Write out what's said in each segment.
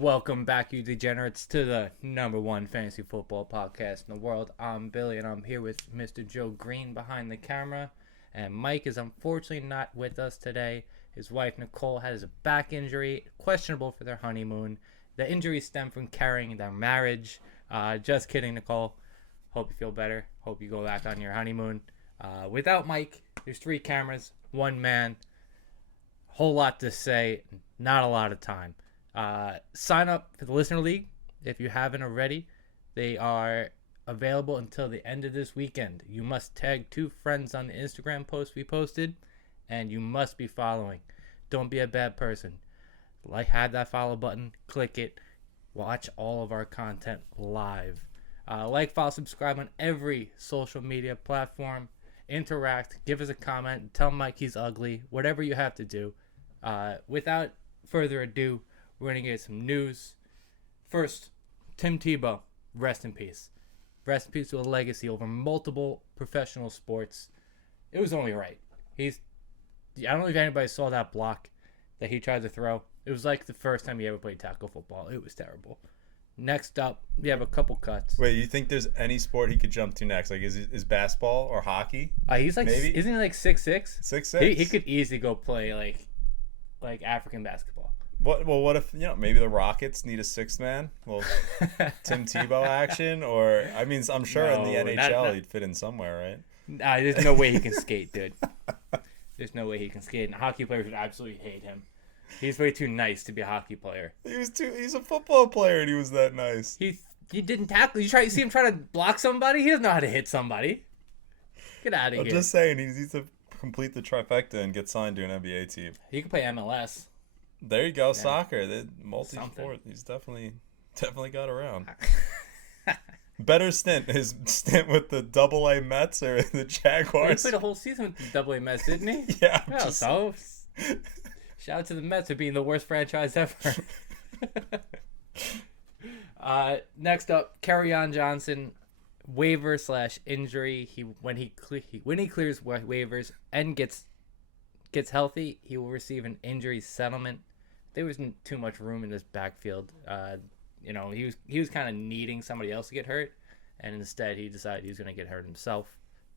Welcome back, you degenerates, to the #1 fantasy football podcast in the world. I'm Billy, and I'm here with Mr. Joe Green behind the camera. And Mike is unfortunately not with us today. His wife, Nicole, has a back injury, questionable for their honeymoon. The injury stemmed from carrying their marriage. Just kidding, Nicole. Hope you feel better. Hope you go back on your honeymoon. Without Mike, there's 3 cameras, 1 man. Whole lot to say, not a lot of time. Sign up for the Listener League if you haven't already. They are available until the end of this weekend. You must tag 2 friends on the Instagram post we posted, and you must be following. Don't be a bad person. Have that follow button, click it, watch all of our content live. Follow, subscribe on every social media platform. Interact, give us a comment, tell Mike he's ugly, whatever you have to do. Without further ado, we're going to get some news. First, Tim Tebow, rest in peace. Rest in peace to a legacy over multiple professional sports. It was only right. I don't know if anybody saw that block that he tried to throw. It was like the first time he ever played tackle football. It was terrible. Next up, we have a couple cuts. Wait, you think there's any sport he could jump to next? Like, is basketball or hockey? He's like, maybe? Isn't he like 6'6"? 6'6"? He could easily go play like African basketball. What if maybe the Rockets need a 6th man? Well, Tim Tebow action, or I'm sure in the NHL he'd fit in somewhere, right? Nah, there's no way he can skate, dude. There's no way he can skate, and hockey players would absolutely hate him. He's way too nice to be a hockey player. He's a football player, and he was that nice. He didn't tackle. You see him try to block somebody? He doesn't know how to hit somebody. Get out of here. I'm just saying, he needs to complete the trifecta and get signed to an NBA team. He can play MLS. There you go, yeah. Soccer. Multi-sport. He's definitely got around. Better stint. His stint with the AA Mets or the Jaguars? He played a whole season with the AA Mets, didn't he? Yeah. So shout out to the Mets for being the worst franchise ever. Next up, Kerryon Johnson, waiver/injury. When he clears waivers and gets healthy, he will receive an injury settlement. There wasn't too much room in this backfield. He was kind of needing somebody else to get hurt, and instead he decided he was going to get hurt himself.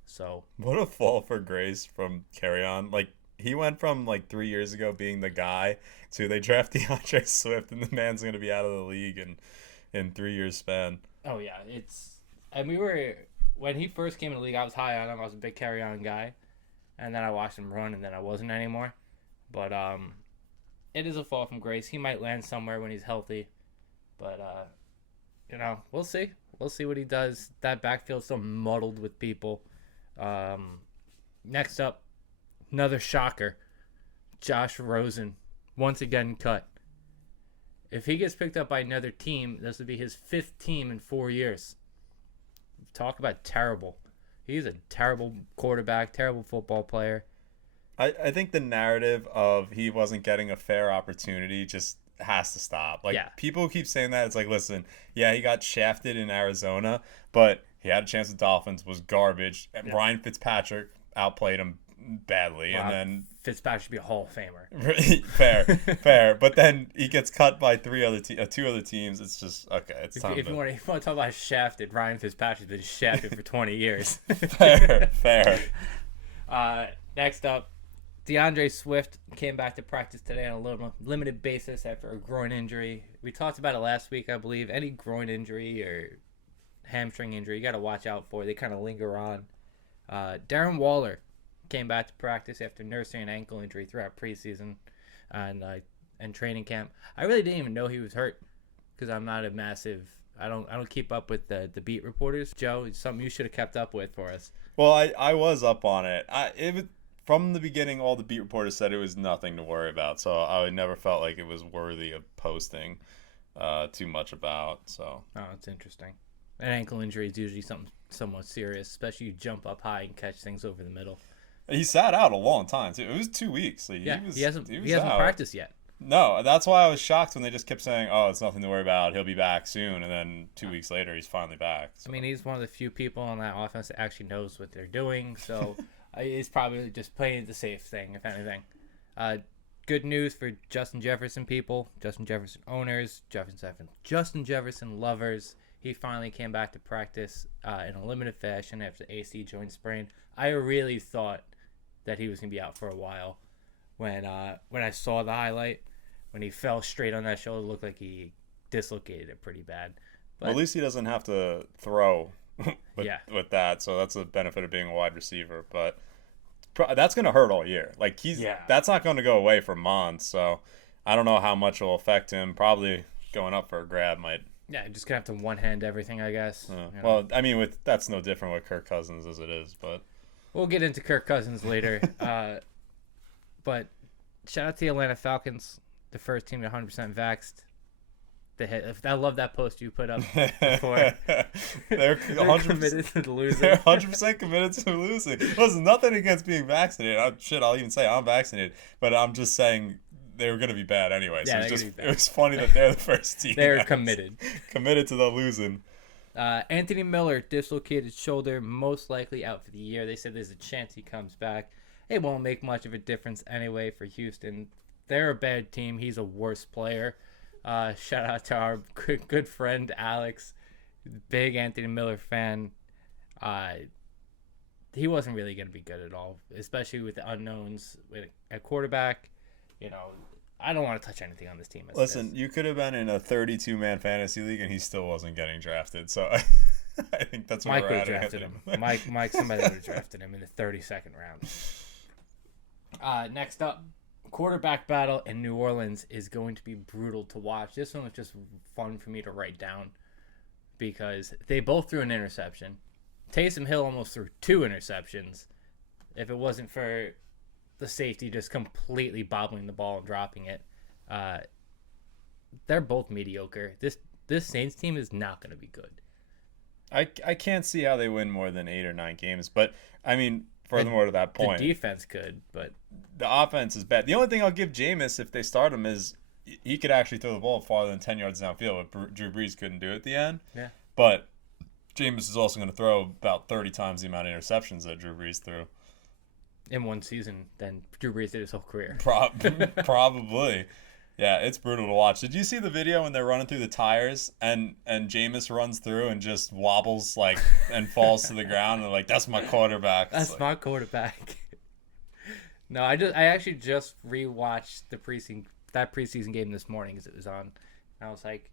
So what a fall for grace from Kerryon. Like, he went from 3 years ago being the guy to they draft DeAndre Swift, and the man's going to be out of the league in 3 years span. Oh yeah, when he first came in the league, I was high on him. I was a big Kerryon guy. And then I watched him run, and then I wasn't anymore. But it is a fall from grace. He might land somewhere when he's healthy. But, we'll see. We'll see what he does. That backfield's so muddled with people. Next up, another shocker. Josh Rosen, once again cut. If he gets picked up by another team, this would be his 5th team in 4 years. Talk about terrible. He's a terrible quarterback, terrible football player. I think the narrative of he wasn't getting a fair opportunity just has to stop. People keep saying that. It's like, listen, yeah, he got shafted in Arizona, but he had a chance with Dolphins, was garbage. Yeah. Ryan Fitzpatrick outplayed him badly. Wow. And then Fitzpatrick should be a Hall of Famer. Fair. But then he gets cut by 2 other teams. It's just, okay, it's time. If you want to talk about shafted, Ryan Fitzpatrick's been shafted for 20 years. Fair. Next up, DeAndre Swift came back to practice today on a limited basis after a groin injury. We talked about it last week, I believe. Any groin injury or hamstring injury, you got to watch out for. They kind of linger on. Darren Waller came back to practice after nursing an ankle injury throughout preseason and training camp. I really didn't even know he was hurt because I'm not a massive. I don't keep up with the beat reporters. Joe, it's something you should have kept up with for us. Well, I was up on it. From the beginning, all the beat reporters said it was nothing to worry about, so I never felt like it was worthy of posting too much about. So. Oh, it's interesting. An ankle injury is usually something somewhat serious, especially you jump up high and catch things over the middle. He sat out a long time too. It was 2 weeks. He hasn't practiced yet. No, that's why I was shocked when they just kept saying, "Oh, it's nothing to worry about. He'll be back soon." And then 2 weeks later, he's finally back. So. He's one of the few people on that offense that actually knows what they're doing. So he's probably just playing the safe thing, if anything. good news for Justin Jefferson people, Justin Jefferson owners, Justin Jefferson lovers. He finally came back to practice in a limited fashion after the AC joint sprain. I really thought that he was going to be out for a while. When I saw the highlight, when he fell straight on that shoulder, it looked like he dislocated it pretty bad. But at least he doesn't have to throw with that, so that's a benefit of being a wide receiver. But that's going to hurt all year. Like that's not going to go away for months. So I don't know how much will affect him. Probably going up for a grab might. Yeah, just gonna have to one-hand everything, I guess. Well, I mean, that's no different with Kirk Cousins as it is, but we'll get into Kirk Cousins later. But shout out to the Atlanta Falcons, the first team to 100% vaxxed. I love that post you put up before. They're 100% committed to losing. They're 100% committed to losing. Listen, nothing against being vaccinated. I'll even say I'm vaccinated, but I'm just saying they were going to be bad anyway. So it was funny that they're the first team. They're committed to the losing. Anthony Miller dislocated shoulder, most likely out for the year. They said there's a chance he comes back. It won't make much of a difference anyway for Houston. They're a bad team. He's a worse player. Shout out to our good friend Alex, big Anthony Miller fan. He wasn't really going to be good at all, especially with the unknowns at quarterback. I don't want to touch anything on this team. Listen, you could have been in a 32-man fantasy league and he still wasn't getting drafted. So I think that's where Mike would have drafted him. Mike, somebody would have drafted him in the 32nd round. Next up, quarterback battle in New Orleans is going to be brutal to watch. This one was just fun for me to write down because they both threw an interception. Taysom Hill almost threw 2 interceptions. If it wasn't for the safety just completely bobbling the ball and dropping it, they're both mediocre. This Saints team is not going to be good. I can't see how they win more than 8 or 9 games, but I mean, furthermore to that point, the defense could, but the offense is bad. The only thing I'll give Jameis if they start him is he could actually throw the ball farther than 10 yards downfield, but Drew Brees couldn't do it at the end. Yeah. But Jameis is also going to throw about 30 times the amount of interceptions that Drew Brees threw in one season than Drew Brees did his whole career. Probably. Yeah, it's brutal to watch. Did you see the video when they're running through the tires and Jameis runs through and just wobbles and falls to the ground and that's my quarterback? That's my quarterback. No, I actually just rewatched that preseason game this morning as it was on. I was like,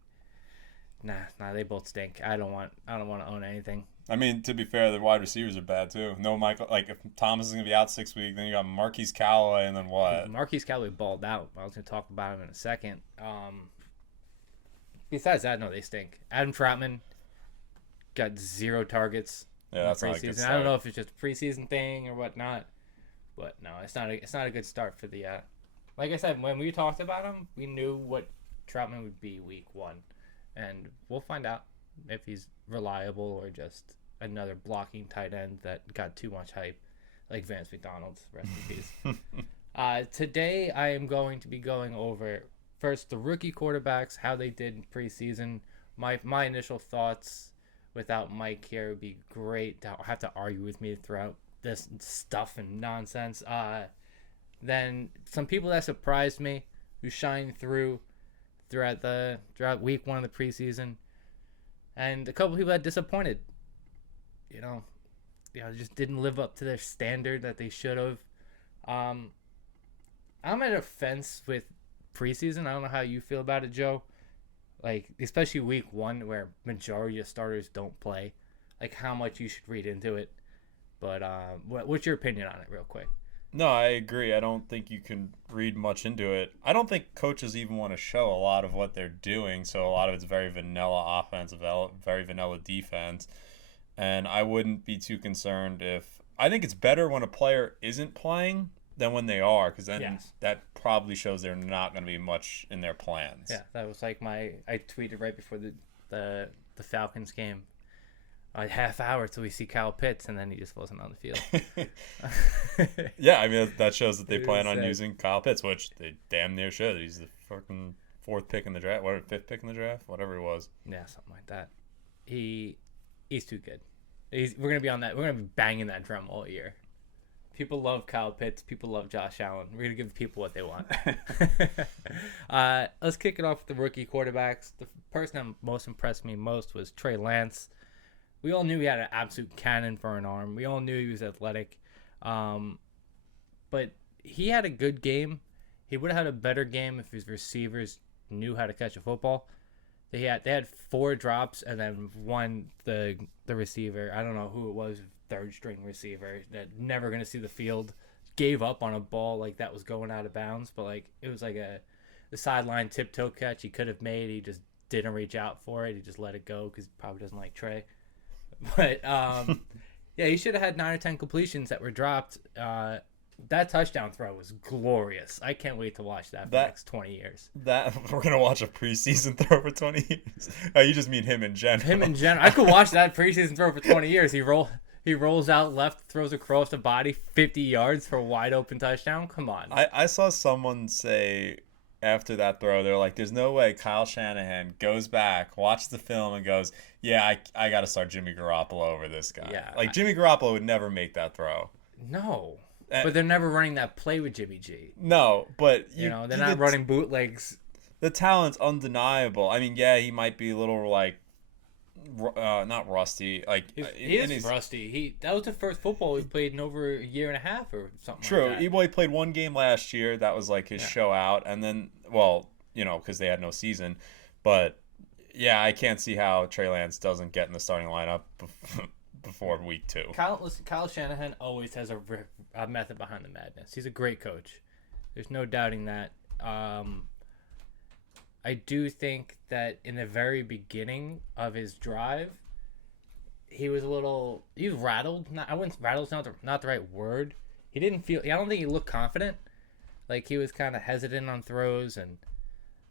nah, they both stink. I don't want to own anything. I mean, to be fair, the wide receivers are bad too. No Michael, if Thomas is gonna be out 6 weeks, then you got Marquise Callaway, and then what? Marquise Callaway balled out. I was gonna talk about him in a second. Besides that, no, they stink. Adam Troutman got 0 targets. Yeah, that's not a good start. I don't know if it's just a preseason thing or whatnot, but no, it's not a good start for the. Like I said, when we talked about him, we knew what Troutman would be week 1, and we'll find out if he's reliable or just another blocking tight end that got too much hype, like Vance McDonald's. Rest in peace. Today, I am going to be going over first the rookie quarterbacks, how they did in preseason. My initial thoughts without Mike here would be great. Don't have to argue with me throughout this stuff and nonsense. Then some people that surprised me, who shined throughout week 1 of the preseason, and a couple people that disappointed. Just didn't live up to their standard that they should have. I'm at a fence with preseason. I don't know how you feel about it, Joe. Especially week 1 where majority of starters don't play. How much you should read into it. But what's your opinion on it real quick? No, I agree. I don't think you can read much into it. I don't think coaches even want to show a lot of what they're doing, so a lot of it's very vanilla offense, very vanilla defense. And I wouldn't be too concerned I think it's better when a player isn't playing than when they are, because then that probably shows they're not going to be much in their plans. Yeah, that was I tweeted right before the Falcons game. A half hour till we see Kyle Pitts, and then he just wasn't on the field. Yeah, I mean, that shows that they plan on using Kyle Pitts, which they damn near should. He's the fucking 4th pick in the draft, 5th pick in the draft, whatever it was. Yeah, something like that. He's too good. We're gonna be on that. We're gonna be banging that drum all year. People love Kyle Pitts. People love Josh Allen. We're going to give people what they want. Let's kick it off with the rookie quarterbacks. The person that most impressed me most was Trey Lance. We all knew he had an absolute cannon for an arm. We all knew he was athletic. But he had a good game. He would have had a better game if his receivers knew how to catch a football. They had 4 drops, and then one, the receiver, I don't know who it was, third string receiver that never going to see the field, gave up on a ball like that was going out of bounds, but like it was like the sideline tiptoe catch he could have made. He just didn't reach out for it. He just let it go because he probably doesn't like Trey. But yeah, he should have had 9 or 10 completions that were dropped. That touchdown throw was glorious. I can't wait to watch that for the next 20 years. That we're gonna watch a preseason throw for 20 years. Oh, you just mean him in general. Him in general. I could watch that preseason throw for 20 years. He rolls out left, throws across the body 50 yards for a wide open touchdown. Come on. I saw someone say after that throw, they're like, "There's no way Kyle Shanahan goes back, watches the film, and goes, yeah, I got to start Jimmy Garoppolo over this guy." Yeah, like Jimmy Garoppolo would never make that throw. No. But they're never running that play with Jimmy G. No, but they're not running bootlegs. The talent's undeniable. I mean, yeah, he might be a little like not rusty. Like he is rusty. That was the first football he played in over a year and a half or something. True. Like that. He played one game last year. That was like his show out, and then because they had no season. But yeah, I can't see how Trey Lance doesn't get in the starting lineup before week 2. Kyle Shanahan always has a method behind the madness. He's a great coach. There's no doubting that. I do think that in the very beginning of his drive, he was rattled. Rattled's not the right word. He didn't feel. I don't think he looked confident. Like he was kind of hesitant on throws, and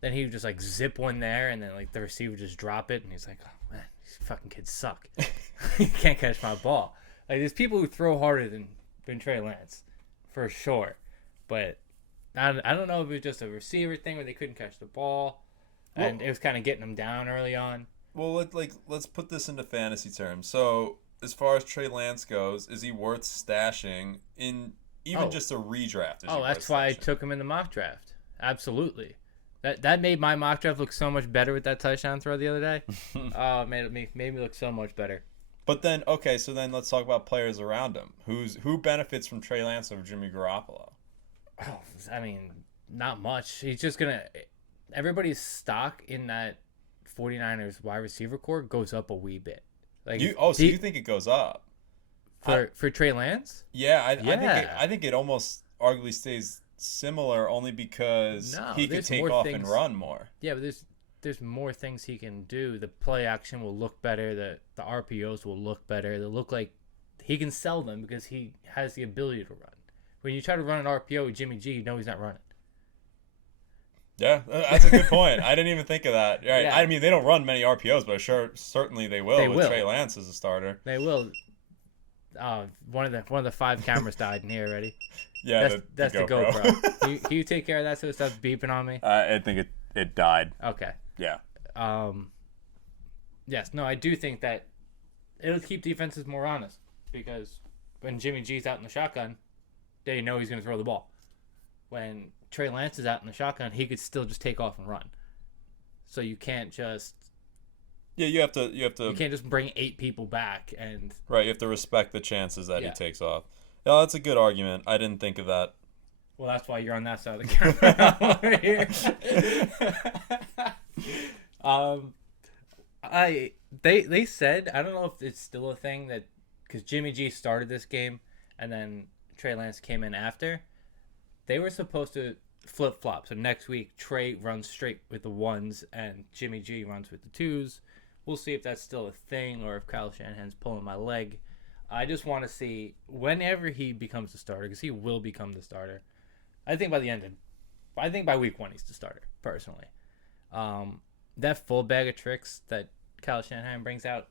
then he would just like zip one there, and then like the receiver would just drop it, and he's like, "Oh man, these fucking kids suck. You can't catch my ball." Like there's people who throw harder than Trey Lance, for sure. But I don't know if it was just a receiver thing where they couldn't catch the ball, and it was kind of getting them down early on. Well, let's put this into fantasy terms. So as far as Trey Lance goes, is he worth stashing in even just a redraft? That's why I took him in the mock draft. Absolutely. That made my mock draft look so much better with that touchdown throw the other day. Made me look so much better. But then, so let's talk about players around him. Who benefits from Trey Lance over Jimmy Garoppolo? Oh, I mean, not much. He's just going to – everybody's stock in that 49ers wide receiver core goes up a wee bit. Like so you think it goes up? For Trey Lance? Yeah, I think it almost arguably stays similar only because he could take off and run more. Yeah, but there's more things he can do. The play action will look better. The RPOs will look better. They'll look like he can sell them because he has the ability to run. When you try to run an RPO with Jimmy G, you know he's not running. Yeah, that's a good point. I didn't even think of that. Right. Yeah. I mean, they don't run many RPOs, but certainly they will with Trey Lance as a starter. They will. One of the 5 cameras died in here already. Yeah, that's the GoPro. Can you take care of that so it stops beeping on me? I think it died. Okay. Yeah. Yes. No, I do think that it'll keep defenses more honest because when Jimmy G's out in the shotgun, they know he's going to throw the ball. When Trey Lance is out in the shotgun, he could still just take off and run. So you can't just. Yeah, you have to. You can't just bring 8 people back and. Right, you have to respect the chances that he takes off. Yeah, that's a good argument. I didn't think of that. Well, that's why you're on that side of the camera over here. They said, I don't know if it's still a thing, that because Jimmy G started this game and then Trey Lance came in after, they were supposed to flip flop. So next week Trey runs straight with the 1s and Jimmy G runs with the 2s. We'll see if that's still a thing or if Kyle Shanahan's pulling my leg. I just want to see whenever he becomes the starter, because he will become the starter. I think by week 1 he's the starter, personally. That full bag of tricks that Kyle Shanahan brings out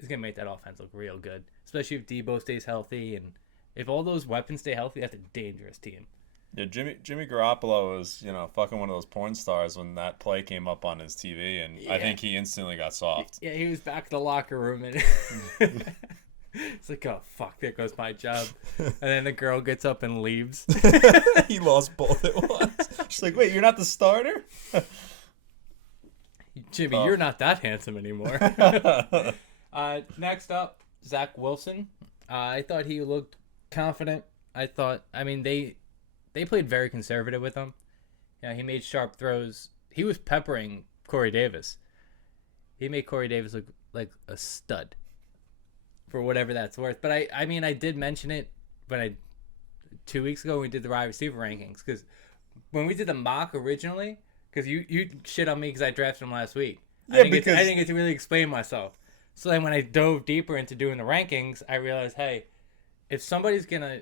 is going to make that offense look real good, especially if Debo stays healthy. And if all those weapons stay healthy, that's a dangerous team. Yeah, Jimmy Garoppolo was, fucking one of those porn stars when that play came up on his TV, and I think he instantly got soft. Yeah, he was back in the locker room and It's like, oh, fuck, there goes my job. And then the girl gets up and leaves. He lost both at once. She's like, wait, you're not the starter? Jimmy, you're not that handsome anymore. Next up, Zach Wilson. I thought he looked confident. They played very conservative with him. You know, he made sharp throws. He was peppering Corey Davis. He made Corey Davis look like a stud, for whatever that's worth. But I did mention it, but 2 weeks ago when we did the wide receiver rankings, because when we did the mock originally, because you shit on me because I drafted him last week. Yeah, I didn't get to really explain myself. So then when I dove deeper into doing the rankings, I realized, hey, if somebody's gonna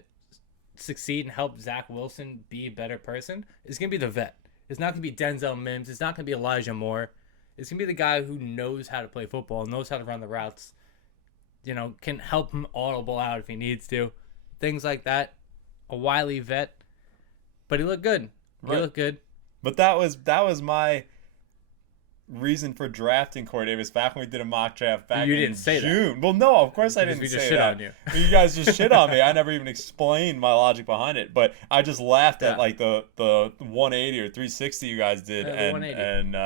succeed and help Zach Wilson be a better person, it's gonna be the vet. It's not gonna be Denzel Mims. It's not gonna be Elijah Moore. It's gonna be the guy who knows how to play football, knows how to run the routes. You know, can help him audible out if he needs to, things like that. A wily vet, but he looked good. He looked good. But that was my reason for drafting Corey Davis back when we did a mock draft back you in didn't say June. That. Well, no, of course I didn't we say just shit that. on you. You guys just shit on me. I never even explained my logic behind it. But I just laughed at like the 180 or 360 you guys did, and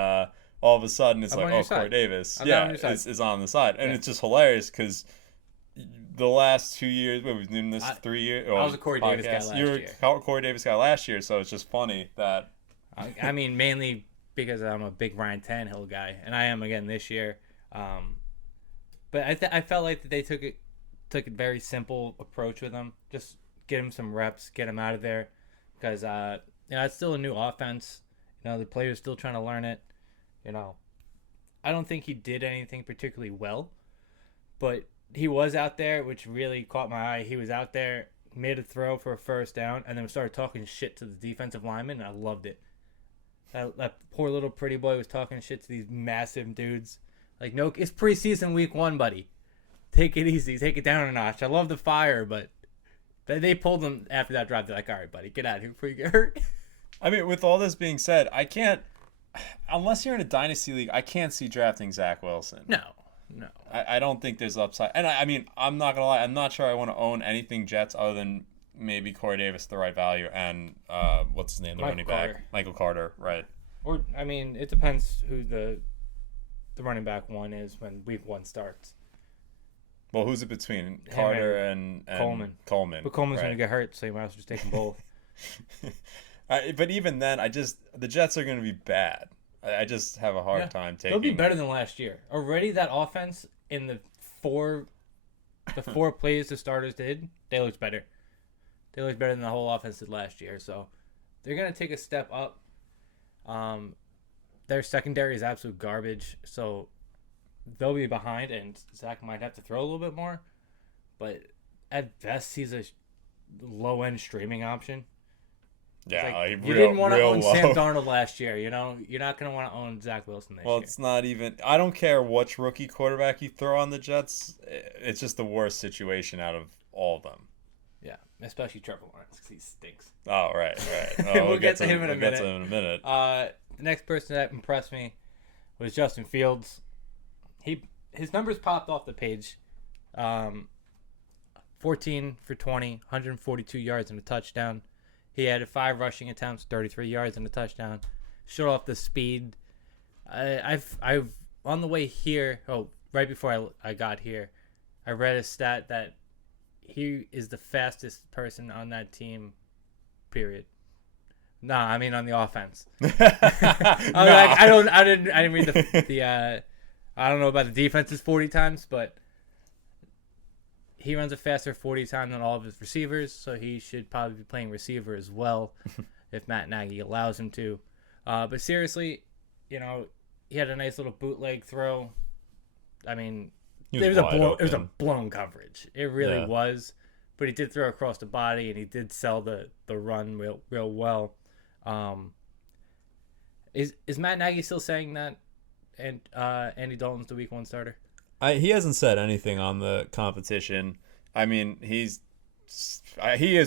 all of a sudden it's like, oh, Corey Davis, is on the side, and it's just hilarious because the last 2 years, we've been doing this 3 years. I was a Corey Davis guy last year. You were a Corey Davis guy last year, so it's just funny that. I mean, mainly because I'm a big Ryan Tannehill guy, and I am again this year. But I felt like they took a very simple approach with him. Just get him some reps, get him out of there, because it's still a new offense. You know, the player's still trying to learn it. You know, I don't think he did anything particularly well, but he was out there, which really caught my eye. He was out there, made a throw for a first down, and then started talking shit to the defensive lineman, and I loved it. That poor little pretty boy was talking shit to these massive dudes. Like, no, it's preseason week 1, buddy. Take it easy. Take it down a notch. I love the fire, but they pulled him after that drive. They're like, all right, buddy, get out of here before you get hurt. I mean, with all this being said, I can't, unless you're in a dynasty league, I can't see drafting Zach Wilson. No. I don't think there's upside. And I mean, I'm not going to lie. I'm not sure I want to own anything Jets other than maybe Corey Davis at the right value and what's his name, the running back, Michael Carter, right? Or I mean, it depends who the running back one is when week 1 starts. Well, who's it between Carter and Coleman? But Coleman's going to get hurt, so you might as well just take them both. But even then, the Jets are going to be bad. I just have a hard time taking. They'll be better than last year. Already, that offense in the four plays the starters did, they looked better. They looked better than the whole offense did last year. So they're going to take a step up. Their secondary is absolute garbage. So they'll be behind, and Zach might have to throw a little bit more. But at best, he's a low-end streaming option. Yeah, like, you didn't want to own Sam Darnold last year. You know, you're not going to want to own Zach Wilson this year. Well, it's not even. I don't care which rookie quarterback you throw on the Jets. It's just the worst situation out of all of them. Yeah, especially Trevor Lawerence because he stinks. Oh, right. Oh, we'll get to him in a minute. The next person that impressed me was Justin Fields. His numbers popped off the page. 14 for 20, 142 yards and a touchdown. He had 5 rushing attempts, 33 yards and a touchdown. Showed off the speed. I've on the way here. Right before I got here, I read a stat that he is the fastest person on that team. Period. Nah, I mean on the offense. I didn't read the I don't know about the defense's 40 times, but he runs a faster 40 time than all of his receivers, so he should probably be playing receiver as well if Matt Nagy allows him to. But seriously, you know, he had a nice little bootleg throw. I mean, it was a blown coverage. It really was. But he did throw across the body, and he did sell the run real well. Is Matt Nagy still saying that and Andy Dalton's the week 1 starter? He hasn't said anything on the competition. I mean, he is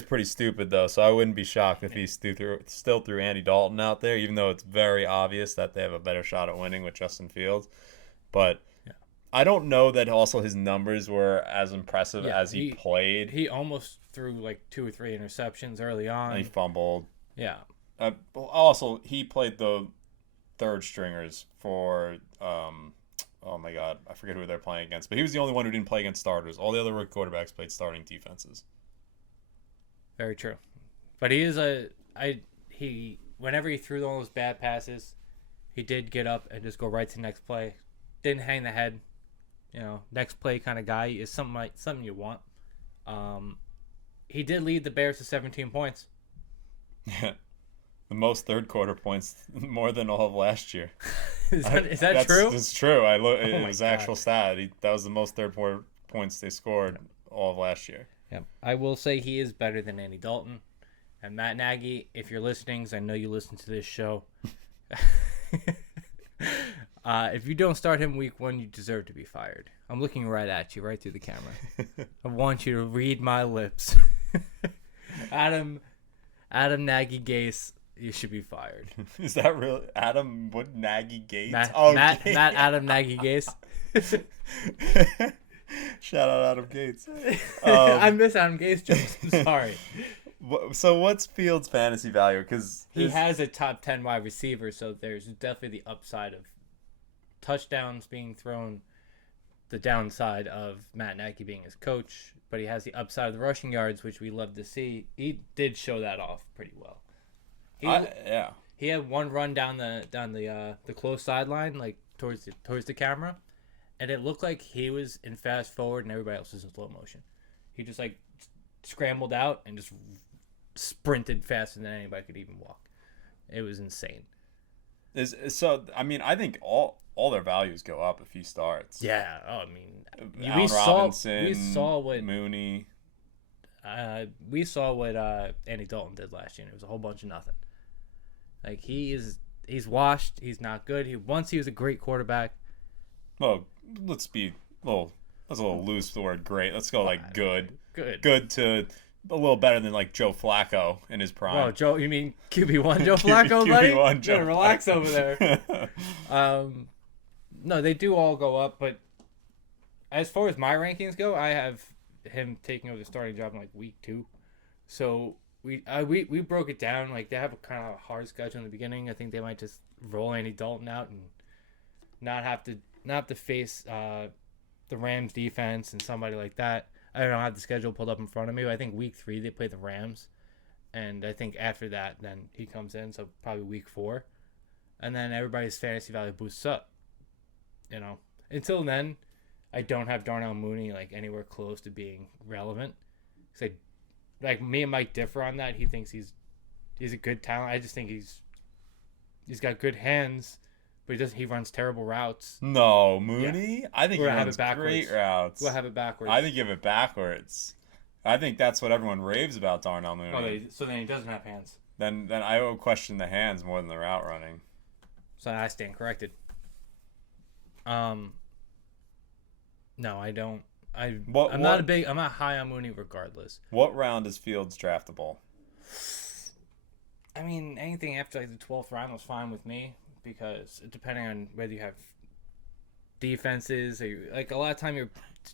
pretty stupid, though, so I wouldn't be shocked if he still threw Andy Dalton out there, even though it's very obvious that they have a better shot at winning with Justin Fields. But I don't know that also his numbers were as impressive as he played. He almost threw like 2 or 3 interceptions early on. And he fumbled. Yeah. Also, he played the third stringers for oh my god, I forget who they're playing against, but he was the only one who didn't play against starters. All the other rookie quarterbacks played starting defenses. Very true. But whenever he threw all those bad passes, he did get up and just go right to the next play. Didn't hang the head. Next play kind of guy is something you want. He did lead the Bears to 17 points. Yeah. The most third quarter points, more than all of last year. Is that true? It's true. It was actual stat. That was the most third quarter points they scored all of last year. Yeah, I will say he is better than Andy Dalton. And Matt Nagy, if you're listening, 'cause I know you listen to this show, if you don't start him week 1, you deserve to be fired. I'm looking right at you, right through the camera. I want you to read my lips. Adam Nagy Gase, you should be fired. Is that real? Adam what Nagy Gates? Matt Adam Nagy Gase. Shout out Adam Gates. I miss Adam Gase jokes. I'm sorry. So what's Fields' fantasy value? Because he has a top 10 wide receiver, so there's definitely the upside of touchdowns being thrown, the downside of Matt Nagy being his coach, but he has the upside of the rushing yards, which we love to see. He did show that off pretty well. He had one run down the close sideline, like towards the camera, and it looked like he was in fast forward and everybody else was in slow motion. He just like scrambled out and just sprinted faster than anybody could even walk. It was insane. I think all their values go up if he starts. Yeah. Oh, I mean, Robinson, we saw what Mooney. We saw what Andy Dalton did last year. And it was a whole bunch of nothing. Like he's washed. He's not good. Once he was a great quarterback. Well, let's be that's a little loose the word great. Let's go like good. Good to a little better than like Joe Flacco in his prime. Oh, Joe, you mean QB1 Joe Flacco, buddy? QB1 Joe. Relax over there. No, they do all go up, but as far as my rankings go, I have him taking over the starting job in like week 2. So we broke it down. Like they have a kind of hard schedule in the beginning. I think they might just roll Andy Dalton out and not have to face the Rams defense and somebody like that. I don't have the schedule pulled up in front of me, but I think week 3 they play the Rams, and I think after that then he comes in, so probably week 4, and then everybody's fantasy value boosts up. Until then, I don't have Darnell Mooney like anywhere close to being relevant. Cause like me and Mike differ on that. He thinks he's a good talent. I just think he's got good hands. But he runs terrible routes. No, Mooney? Yeah. I think he runs great routes. We'll have it backwards. I think you have it backwards. I think that's what everyone raves about Darnell Mooney. So then he doesn't have hands. Then I would question the hands more than the route running. So I stand corrected. No, I don't. I'm not high on Mooney regardless. What round is Fields draftable? I mean, anything after like the 12th round was fine with me. Because depending on whether you have defenses, or like a lot of time you're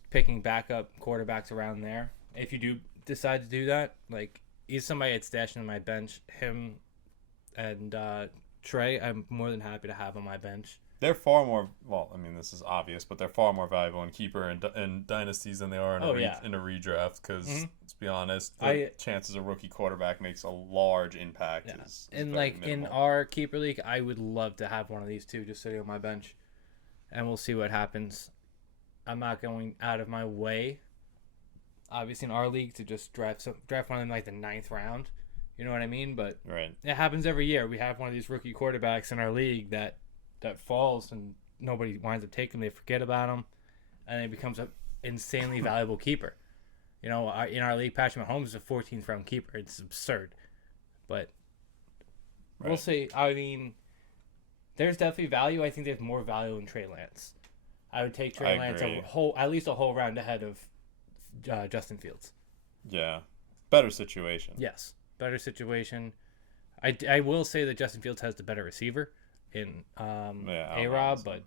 picking backup quarterbacks around there. If you do decide to do that, like he's somebody I'd stash in my bench. Him and Trey, I'm more than happy to have on my bench. They're far more, well, I mean, this is obvious, but they're far more valuable in keeper and dynasties than they are in a redraft. Because let's be honest, the chances a rookie quarterback makes a large impact is and like minimal. In our keeper league, I would love to have one of these two just sitting on my bench, and we'll see what happens. I'm not going out of my way, obviously in our league, to just draft one of them like the 9th round. You know what I mean? But it happens every year. We have one of these rookie quarterbacks in our league that falls and nobody winds up taking him. They forget about him, and it becomes an insanely valuable keeper. In our league, Patrick Mahomes is a 14th round keeper. It's absurd, but we'll see. I mean, there's definitely value. I think there's more value in Trey Lance. I would take Trey Lance at least a whole round ahead of Justin Fields. Yeah, better situation. Yes, better situation. I will say that Justin Fields has the better receiver in A-Rob, but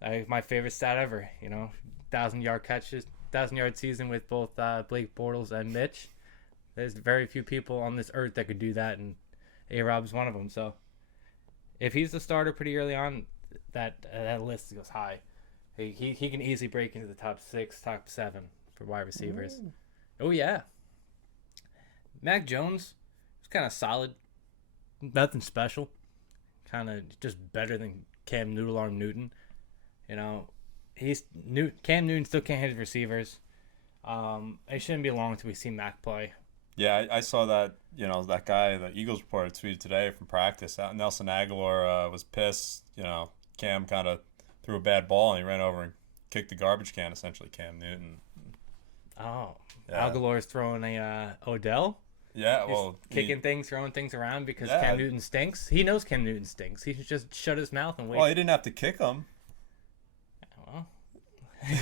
My favorite stat ever. 1,000-yard catches, 1,000-yard season with both Blake Bortles and Mitch. There's very few people on this earth that could do that, and A-Rob's one of them. So if he's the starter pretty early on, that list goes high. He can easily break into the top 6, top 7 for wide receivers. Ooh. Oh, yeah. Mac Jones was kind of solid. Nothing special. Kind of just better than Cam Noodle Arm Newton. Cam Newton still can't hit his receivers. It shouldn't be long until we see Mac play. Yeah, I saw that, that guy, the Eagles reporter tweeted today from practice. Nelson Aguilar was pissed. Cam kind of threw a bad ball and he ran over and kicked the garbage can, essentially, Cam Newton. Oh. Yeah. Aguilar's throwing a Odell? Yeah, well. Kicking things, throwing things around because Cam Newton stinks. He knows Cam Newton stinks. He should just shut his mouth and wait. Well, he didn't have to kick him. Well,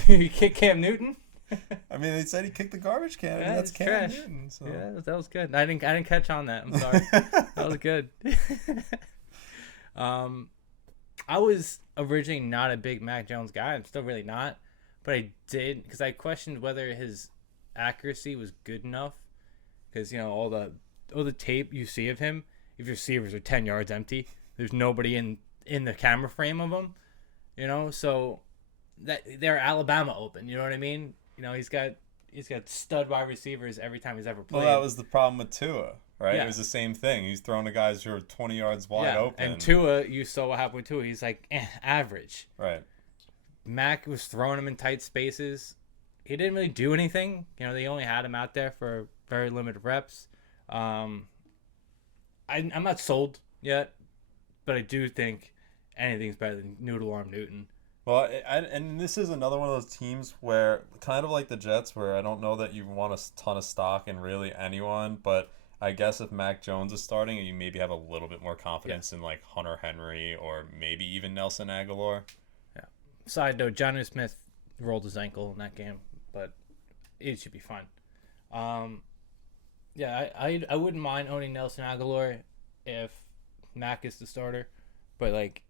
you kick Cam Newton? I mean, they said he kicked the garbage can. I mean, that's Cam trash. Newton. So. Yeah, that was good. I didn't catch on that. I'm sorry. That was good. I was originally not a big Mac Jones guy. I'm still really not, but I did because I questioned whether his accuracy was good enough. Because all the tape you see of him, if your receivers are 10 yards empty, there's nobody in the camera frame of them. So that they're Alabama open. You know what I mean? He's got stud wide receivers every time he's ever played. Well, that was the problem with Tua, right? Yeah. It was the same thing. He's throwing to guys who are 20 yards wide open. And Tua, you saw what happened with Tua. He's like average. Right. Mac was throwing him in tight spaces. He didn't really do anything. They only had him out there for very limited reps. I'm not sold yet, but I do think anything's better than Noodle Arm Newton. Well, and this is another one of those teams where, kind of like the Jets, where I don't know that you want a ton of stock in really anyone, but I guess if Mac Jones is starting, you maybe have a little bit more confidence in like Hunter Henry or maybe even Nelson Aguilar. Yeah. Side note, Jonnu Smith rolled his ankle in that game, but it should be fine. Yeah, I wouldn't mind owning Nelson Aguilar if Mac is the starter, but like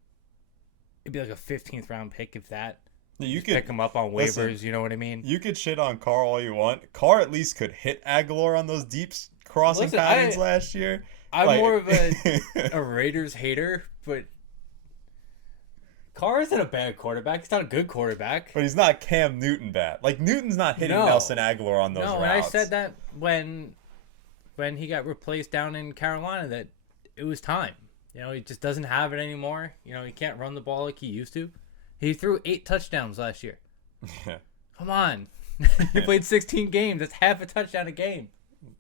it'd be like a 15th round pick if that. You could pick him up on waivers. Listen, you know what I mean? You could shit on Carr all you want. Carr at least could hit Aguilar on those deep crossing patterns last year. I'm more of a Raiders hater, but Carr isn't a bad quarterback. He's not a good quarterback. But he's not Cam Newton bad. Like, Newton's not hitting Nelson Aguilar on those routes. No, and I said that when he got replaced down in Carolina that it was time. He just doesn't have it anymore. He can't run the ball like he used to. He threw 8 touchdowns last year. Yeah. Come on. He played 16 games. That's half a touchdown a game.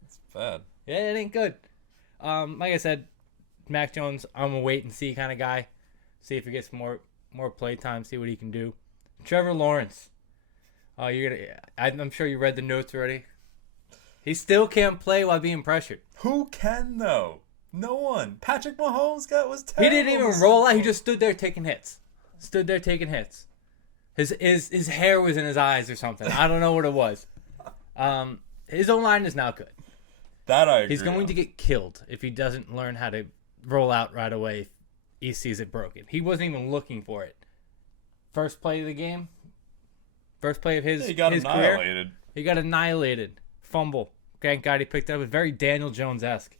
It's bad. Yeah, it ain't good. Like I said, Mac Jones, I'm a wait and see kind of guy. See if he gets more play time, see what he can do. Trevor Lawerence. I'm sure you read the notes already. He still can't play while being pressured. Who can, though? No one. Patrick Mahomes was terrible. He didn't even roll out. He just stood there taking hits. His hair was in his eyes or something. I don't know what it was. His O-line is not good. That I agree. He's going to get killed if he doesn't learn how to roll out right away if he sees it broken. He wasn't even looking for it. First play of the game. First play of his annihilated. Career. He got annihilated. Fumble. Thank God he picked up. It was very Daniel Jones-esque.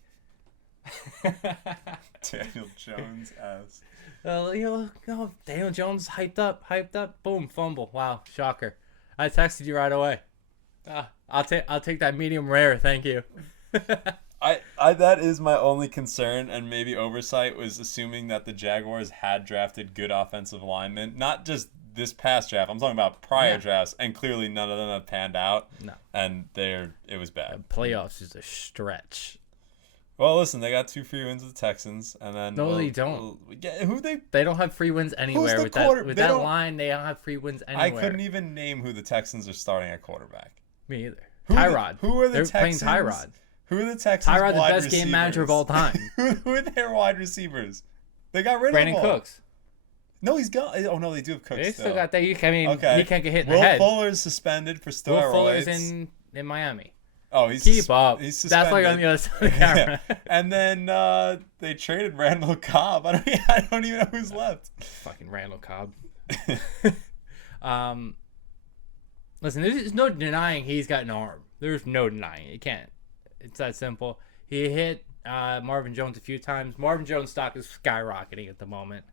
Daniel Jones-esque. Daniel Jones hyped up. Boom, fumble. Wow, shocker. I texted you right away. I'll take that medium rare. Thank you. That is my only concern and maybe oversight was assuming that the Jaguars had drafted good offensive linemen, not just this past draft. I'm talking about prior drafts, and clearly none of them have panned out. No, and it was bad. The playoffs is a stretch. Well, listen, they got 2 free wins with the Texans, and then they don't. They don't have free wins anywhere with that line. They don't have free wins anywhere. I couldn't even name who the Texans are starting at quarterback. Me either. Tyrod. Who are the Texans? They're playing Tyrod. Who are the Texans? Tyrod, the best receivers? Game manager of all time. Who are their wide receivers? They got rid Brandon of Brandon Cooks. No, he's gone. Oh no, they do have Cooks. They still got that. He can't get hit in the head. Will Fuller is suspended for steroids. Will Fuller's in Miami. Oh, he's keep up. He's suspended. That's like on the other side of the camera. And then they traded Randall Cobb. I don't even know who's left. Fucking Randall Cobb. Listen, there's no denying he's got an arm. There's no denying it. You can't. It's that simple. He hit Marvin Jones a few times. Marvin Jones' stock is skyrocketing at the moment.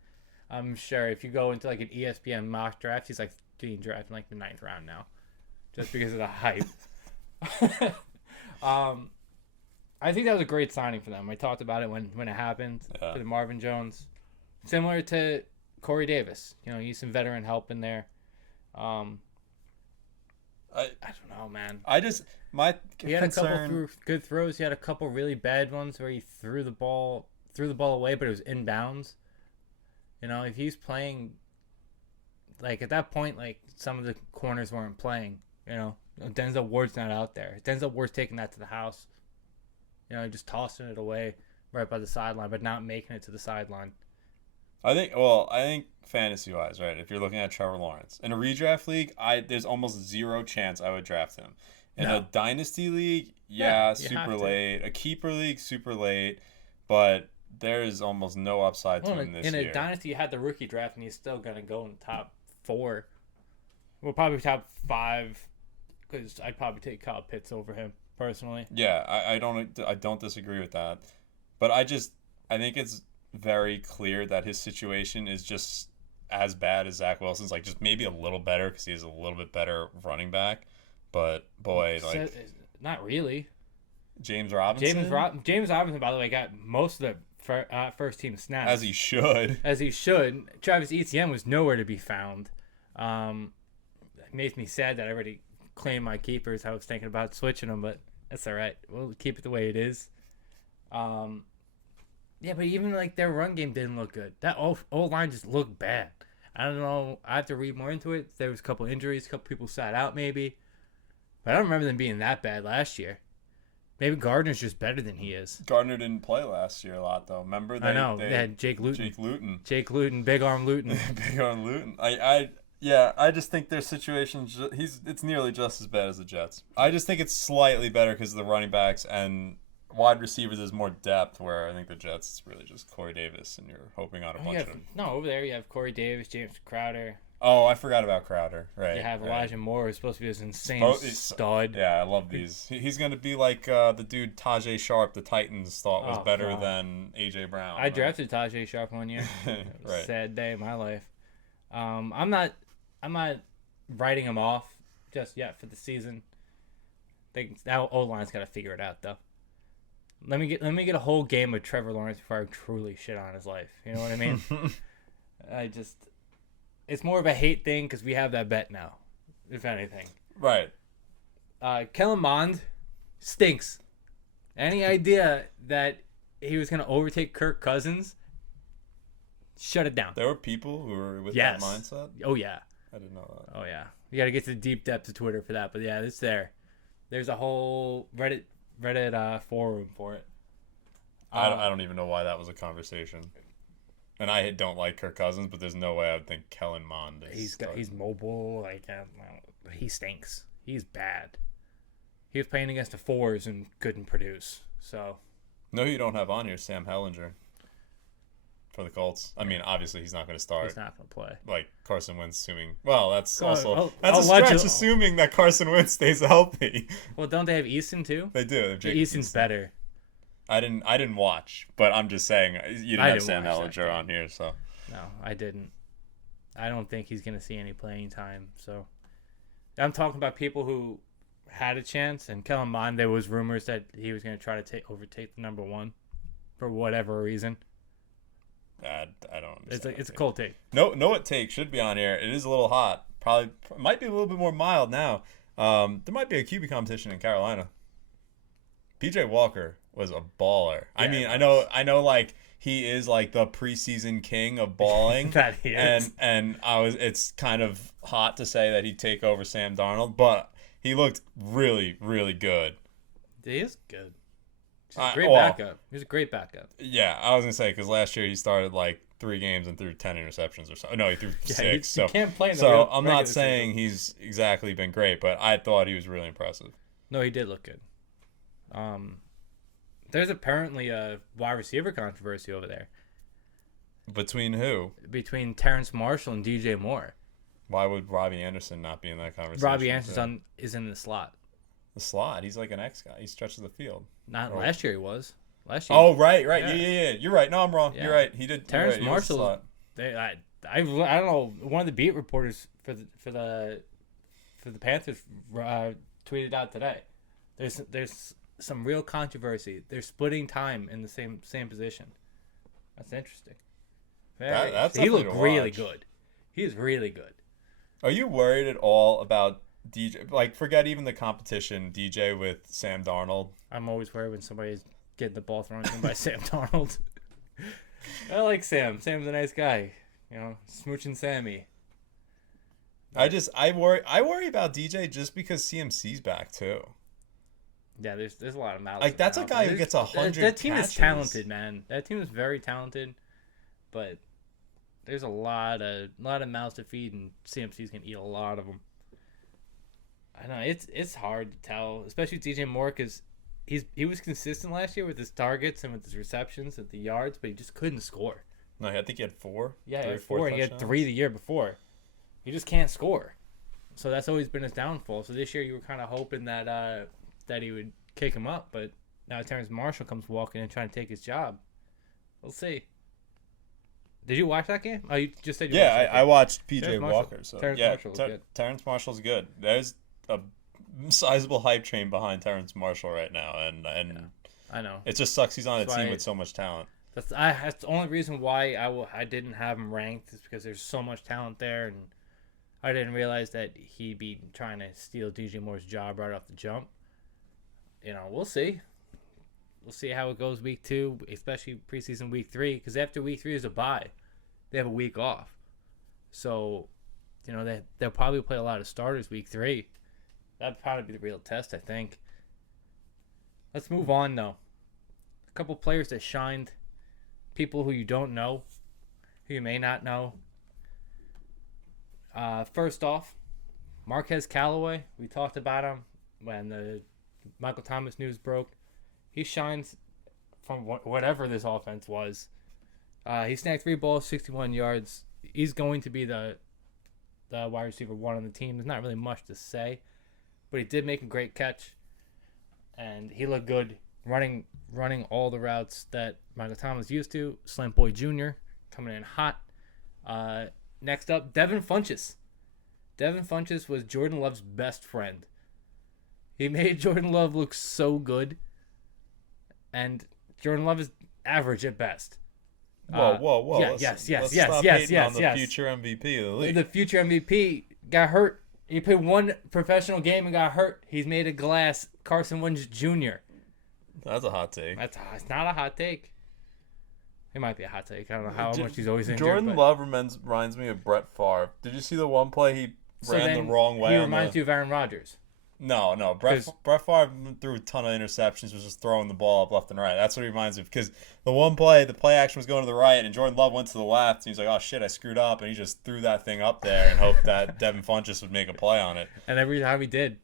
I'm sure if you go into like an ESPN mock draft, he's like being drafted in like the 9th round now, just because of the hype. I think that was a great signing for them. I talked about it when it happened for the Marvin Jones, similar to Corey Davis. You know, he's some veteran help in there. I don't know, man. He had a couple good throws. He had a couple really bad ones where he threw the ball away, but it was inbounds. You know, if he's playing, like at that point, like some of the corners weren't playing. You know, Denzel Ward's not out there. Denzel Ward's taking that to the house. You know, just tossing it away right by the sideline, but not making it to the sideline. I think fantasy-wise, right, if you're looking at Trevor Lawerence, in a redraft league, there's almost zero chance I would draft him. In a dynasty league, super late. A keeper league, super late. But there's almost no upside to him this year. In a dynasty, you had the rookie draft, and he's still going to go in the top 4. Well, probably top 5, because I'd probably take Kyle Pitts over him, personally. Yeah, I don't disagree with that. But I think it's very clear that his situation is just as bad as Zach Wilson's, like just maybe a little better because he's a little bit better running back. But boy, like not really. James Robinson. James Robinson, by the way, got most of the first team snaps as he should. Travis Etienne was nowhere to be found. It makes me sad that I already claimed my keepers. I was thinking about switching them, but that's all right. We'll keep it the way it is. Yeah, but even like their run game didn't look good. That old line just looked bad. I don't know. I have to read more into it. There was a couple injuries, a couple people sat out maybe. But I don't remember them being that bad last year. Maybe Gardner's just better than he is. Gardner didn't play last year a lot though. Remember I know. They had Jake Luton. Jake Luton, Big Arm Luton. Big Arm Luton. I just think their situation it's nearly just as bad as the Jets. I just think it's slightly better because of the running backs and wide receivers is more depth, where I think the Jets is really just Corey Davis, and you're hoping on a bunch of them. No, over there you have Corey Davis, James Crowder. Oh, I forgot about Crowder. Right. You have Elijah Moore, who's supposed to be this insane stud. Yeah, I love these. He's going to be like the dude Tajay Sharp, the Titans thought was better than A.J. Brown. I drafted Tajay Sharp one year. Right. Sad day in my life. I'm not writing him off just yet for the season. Now O-line's got to figure it out, though. Let me get a whole game of Trevor Lawerence before I truly shit on his life. You know what I mean? It's more of a hate thing because we have that bet now, if anything. Right. Kellen Mond stinks. Any idea that he was going to overtake Kirk Cousins? Shut it down. There were people who were with that mindset? Oh, yeah. I didn't know that. Oh, yeah. You got to get to the deep depths of Twitter for that. But, yeah, it's there. There's a whole Reddit forum for it. I don't even know why that was a conversation. And I don't like Kirk Cousins, but there's no way I would think Kellen Mond is. He's mobile. Like he stinks. He's bad. He was playing against the 4s and couldn't produce. So. No, you don't have on here Sam Hellinger for the Colts. I mean, obviously he's not going to start. He's not going to play. Like Carson Wentz, assuming. Well, that's a stretch, assuming that Carson Wentz stays healthy. Well, don't they have Easton too? They do. Easton's better. I didn't watch, but I'm just saying you didn't have Sam Hellinger on here, so. No, I didn't. I don't think he's going to see any playing time. So, I'm talking about people who had a chance, and Kellen Mond. There was rumors that he was going to try to overtake the number 1 for whatever reason. I don't understand. It's a cold take. No, what take should be on here. It is a little hot. Probably might be a little bit more mild now. There might be a QB competition in Carolina. PJ Walker was a baller. Yeah, I mean, I know, like he is like the preseason king of balling. That he is. And it's kind of hot to say that he'd take over Sam Darnold, but he looked really, really good. He is good. He's a great backup. He's a great backup. Yeah, I was gonna say because last year he started like 3 games and threw 10 interceptions or so. No, he threw 6. You can't play. So I'm not saying he's exactly been great, but I thought he was really impressive. No, he did look good. There's apparently a wide receiver controversy over there. Between who? Between Terrence Marshall and DJ Moore. Why would Robbie Anderson not be in that conversation? Robbie Anderson is in the slot. The slot? He's like an X guy. He stretches the field. Not last year he was. Last year. Oh, right. Yeah. You're right. No, I'm wrong. Yeah. You're right. He did. Terrence right. Marshall. I don't know. One of the beat reporters for the Panthers tweeted out today. There's some real controversy. They're splitting time in the same position. That's interesting. He looked really good. He is really good. Are you worried at all about DJ? Like, forget even the competition, DJ with Sam Darnold. I'm always worried when somebody's getting the ball thrown to him by Sam Darnold. I like Sam. Sam's a nice guy. You know, smooching Sammy. I worry about DJ just because CMC's back too. Yeah, there's a lot of mouths. Like, that's a guy who gets 100 That team catches. is talented, man. That team is very talented, but there's a lot of mouths to feed, and CMC's gonna eat a lot of them. I know it's hard to tell, especially with DJ Moore, because he was consistent last year with his targets and with his receptions at the yards, but he just couldn't score. No, I think he had 4. Yeah, he had 4, and he had 3 the year before. He just can't score, so that's always been his downfall. So this year you were kind of hoping that he would kick him up, but now Terrence Marshall comes walking and trying to take his job. We'll see. Did you watch that game? Oh, you just said you watched that game. I watched PJ Walker. So Terrence Marshall's good. There's a sizable hype train behind Terrence Marshall right now, and I know it just sucks he's on a team with so much talent. That's the only reason why I didn't have him ranked, is because there's so much talent there, and I didn't realize that he'd be trying to steal DJ Moore's job right off the jump. You know, we'll see. We'll see how it goes week 2, especially preseason week 3, because after week 3 is a bye. They have a week off. So, you know, they'll probably play a lot of starters week 3. That'd probably be the real test, I think. Let's move on, though. A couple players that shined. People who you don't know, who you may not know. First off, Marquez Callaway. We talked about him when the Michael Thomas news broke. He shines from whatever this offense was. He snagged 3 balls, 61 yards. He's going to be the wide receiver 1 on the team. There's not really much to say, but he did make a great catch, and he looked good running all the routes that Michael Thomas used to. Slant Boy Jr. coming in hot. Next up, Devin Funchess. Devin Funchess was Jordan Love's best friend. He made Jordan Love look so good, and Jordan Love is average at best. Whoa. Yeah, let's yes. stop hating on the future MVP of the league. The future MVP got hurt. He played 1 professional game and got hurt. He's made of glass. Carson Wentz Jr. That's a hot take. It's not a hot take. It might be a hot take. I don't know how much he's always injured. Jordan Love reminds me of Brett Favre. Did you see the one play he ran the wrong way? He reminds you of Aaron Rodgers. No. Brett Favre threw a ton of interceptions, was just throwing the ball up left and right. That's what he reminds me of, because the one play, the play action was going to the right, and Jordan Love went to the left, and he's like, oh, shit, I screwed up, and he just threw that thing up there and hoped that Devin Funchess would make a play on it. And every time he did.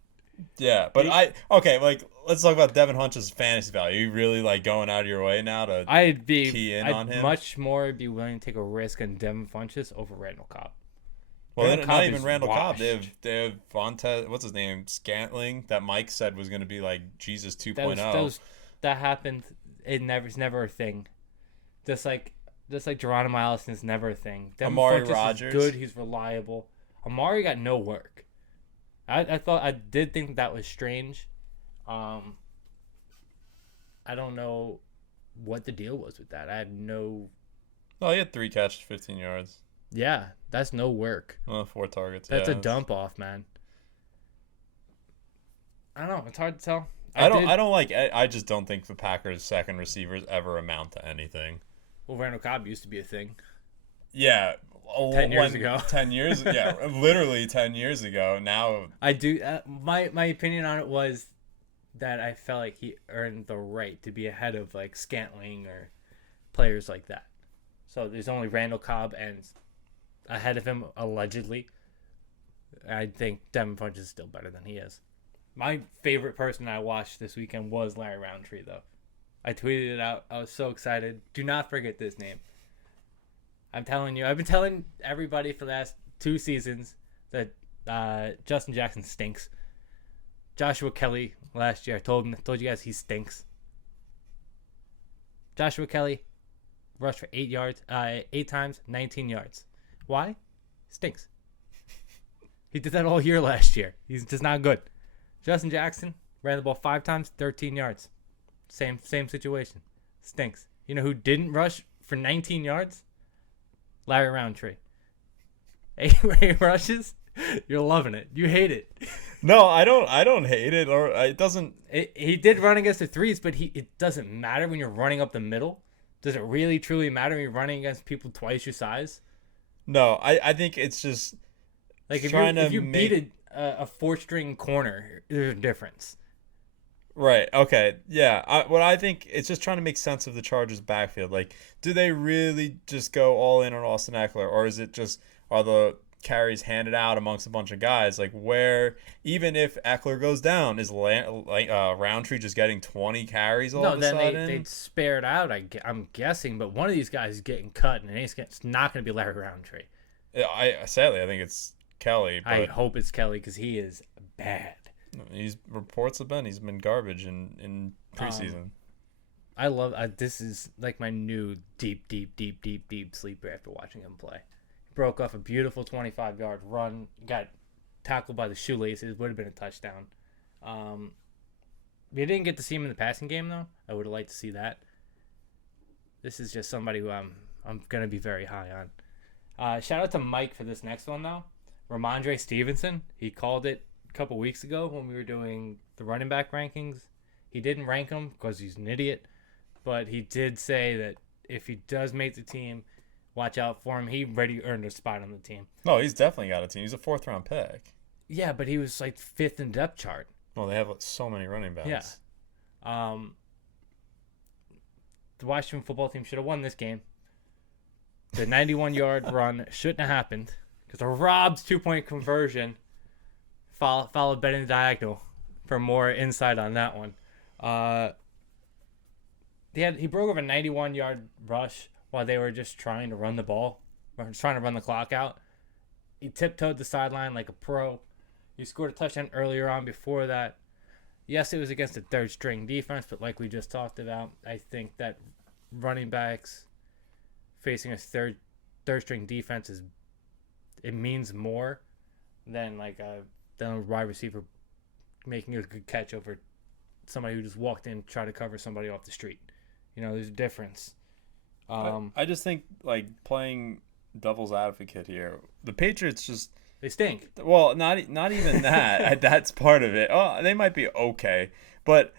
Yeah, but let's talk about Devin Funchess' fantasy value. Are you really, going out of your way now to key in on him? I'd much more be willing to take a risk on Devin Funchess over Randall Cobb. Well, not even Randall Cobb. They have Vontaze, what's his name, Scantling, that Mike said was going to be like Jesus 2.0. That happened. It's never a thing. Just like Geronimo Allison is never a thing. Amari Rodgers is good. He's reliable. Amari got no work. I did think that was strange. I don't know what the deal was with that. I had no. Oh, he had 3 catches, 15 yards. Yeah, that's no work. 4 targets. That's a dump off, man. I don't know. It's hard to tell. I just don't think the Packers' second receivers ever amount to anything. Well, Randall Cobb used to be a thing. Yeah. 10 years ago. 10 years ago. Yeah, literally 10 years ago. Now. I do. My opinion on it was that I felt like he earned the right to be ahead of Scantling or players like that. So there's only Randall Cobb and ahead of him, allegedly. I think Devin Funchess is still better than he is. My favorite person I watched this weekend was Larry Roundtree, though. I tweeted it out. I was so excited. Do not forget this name. I'm telling you. I've been telling everybody for the last 2 seasons that Justin Jackson stinks. Joshua Kelly last year told you guys he stinks. Joshua Kelly rushed for 8 times, 19 yards. Why? Stinks. He did that all year last year. He's just not good. Justin Jackson ran the ball 5 times, 13 yards. Same situation. Stinks. You know who didn't rush for 19 yards? Larry Roundtree. 8 rushes. You're loving it. You hate it. No, I don't hate it, or it doesn't. He did run against the threes, but it doesn't matter when you're running up the middle. Does it really truly matter when you're running against people twice your size? No, I think it's just like if you beat a 4-string corner, there's a difference. Right. Okay. Yeah. What I think it's just trying to make sense of the Chargers' backfield. Like, do they really just go all in on Austin Eckler, or is it just are the carries handed out amongst a bunch of guys? Like, where even if Eckler goes down, is Roundtree just getting 20 carries all of a sudden? No, then they'd spare it out. I'm guessing, but one of these guys is getting cut, and it's not going to be Larry Roundtree. Sadly, I think it's Kelly. But I hope it's Kelly because he is bad. Reports have been he's been garbage in preseason. I love this is like my new deep sleeper after watching him play. He broke off a beautiful 25-yard run, got tackled by the shoelaces, would have been a touchdown. We didn't get to see him in the passing game though. I would have liked to see that. This is just somebody who I'm gonna be very high on. Shout out to Mike for this next one though. Ramondre Stevenson, he called it a couple weeks ago when we were doing the running back rankings. He didn't rank him because he's an idiot, but he did say that if he does make the team, watch out for him. He already earned a spot on the team. No, he's definitely got a team. He's a 4th-round pick. Yeah, but he was like 5th in depth chart. Well, they have so many running backs. Yeah. The Washington football team should have won this game. The 91-yard run shouldn't have happened because of Rob's 2-point conversion followed betting the diagonal for more insight on that one. He broke over a 91-yard rush while they were just trying to run the ball, or trying to run the clock out. He tiptoed the sideline like a pro. He scored a touchdown earlier on before that. Yes, it was against a 3rd-string defense, but like we just talked about, I think that running backs facing a 3rd-string defense it means more than than a wide receiver making a good catch over somebody who just walked in, tried to cover somebody off the street. You know, there's a difference. I just think, playing devil's advocate here, the Patriots just... They stink. Well, not even that. That's part of it. Oh, they might be okay. But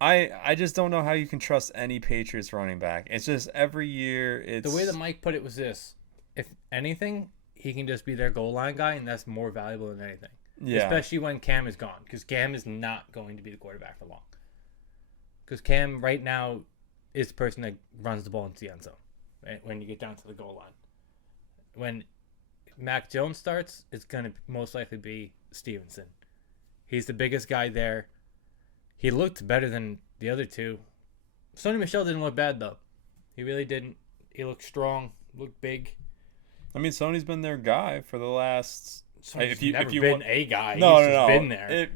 I just don't know how you can trust any Patriots running back. It's just every year it's... The way that Mike put it was this. If anything, he can just be their goal line guy, and that's more valuable than anything. Yeah. Especially when Cam is gone, because Cam is not going to be the quarterback for long. Because Cam right now is the person that runs the ball into the end zone, right? When you get down to the goal line. When Mac Jones starts, it's going to most likely be Stevenson. He's the biggest guy there. He looked better than the other two. Sonny Michel didn't look bad, though. He really didn't. He looked strong, looked big. I mean, Sonny's been their guy for the last... If you been a guy. No, he's just been there.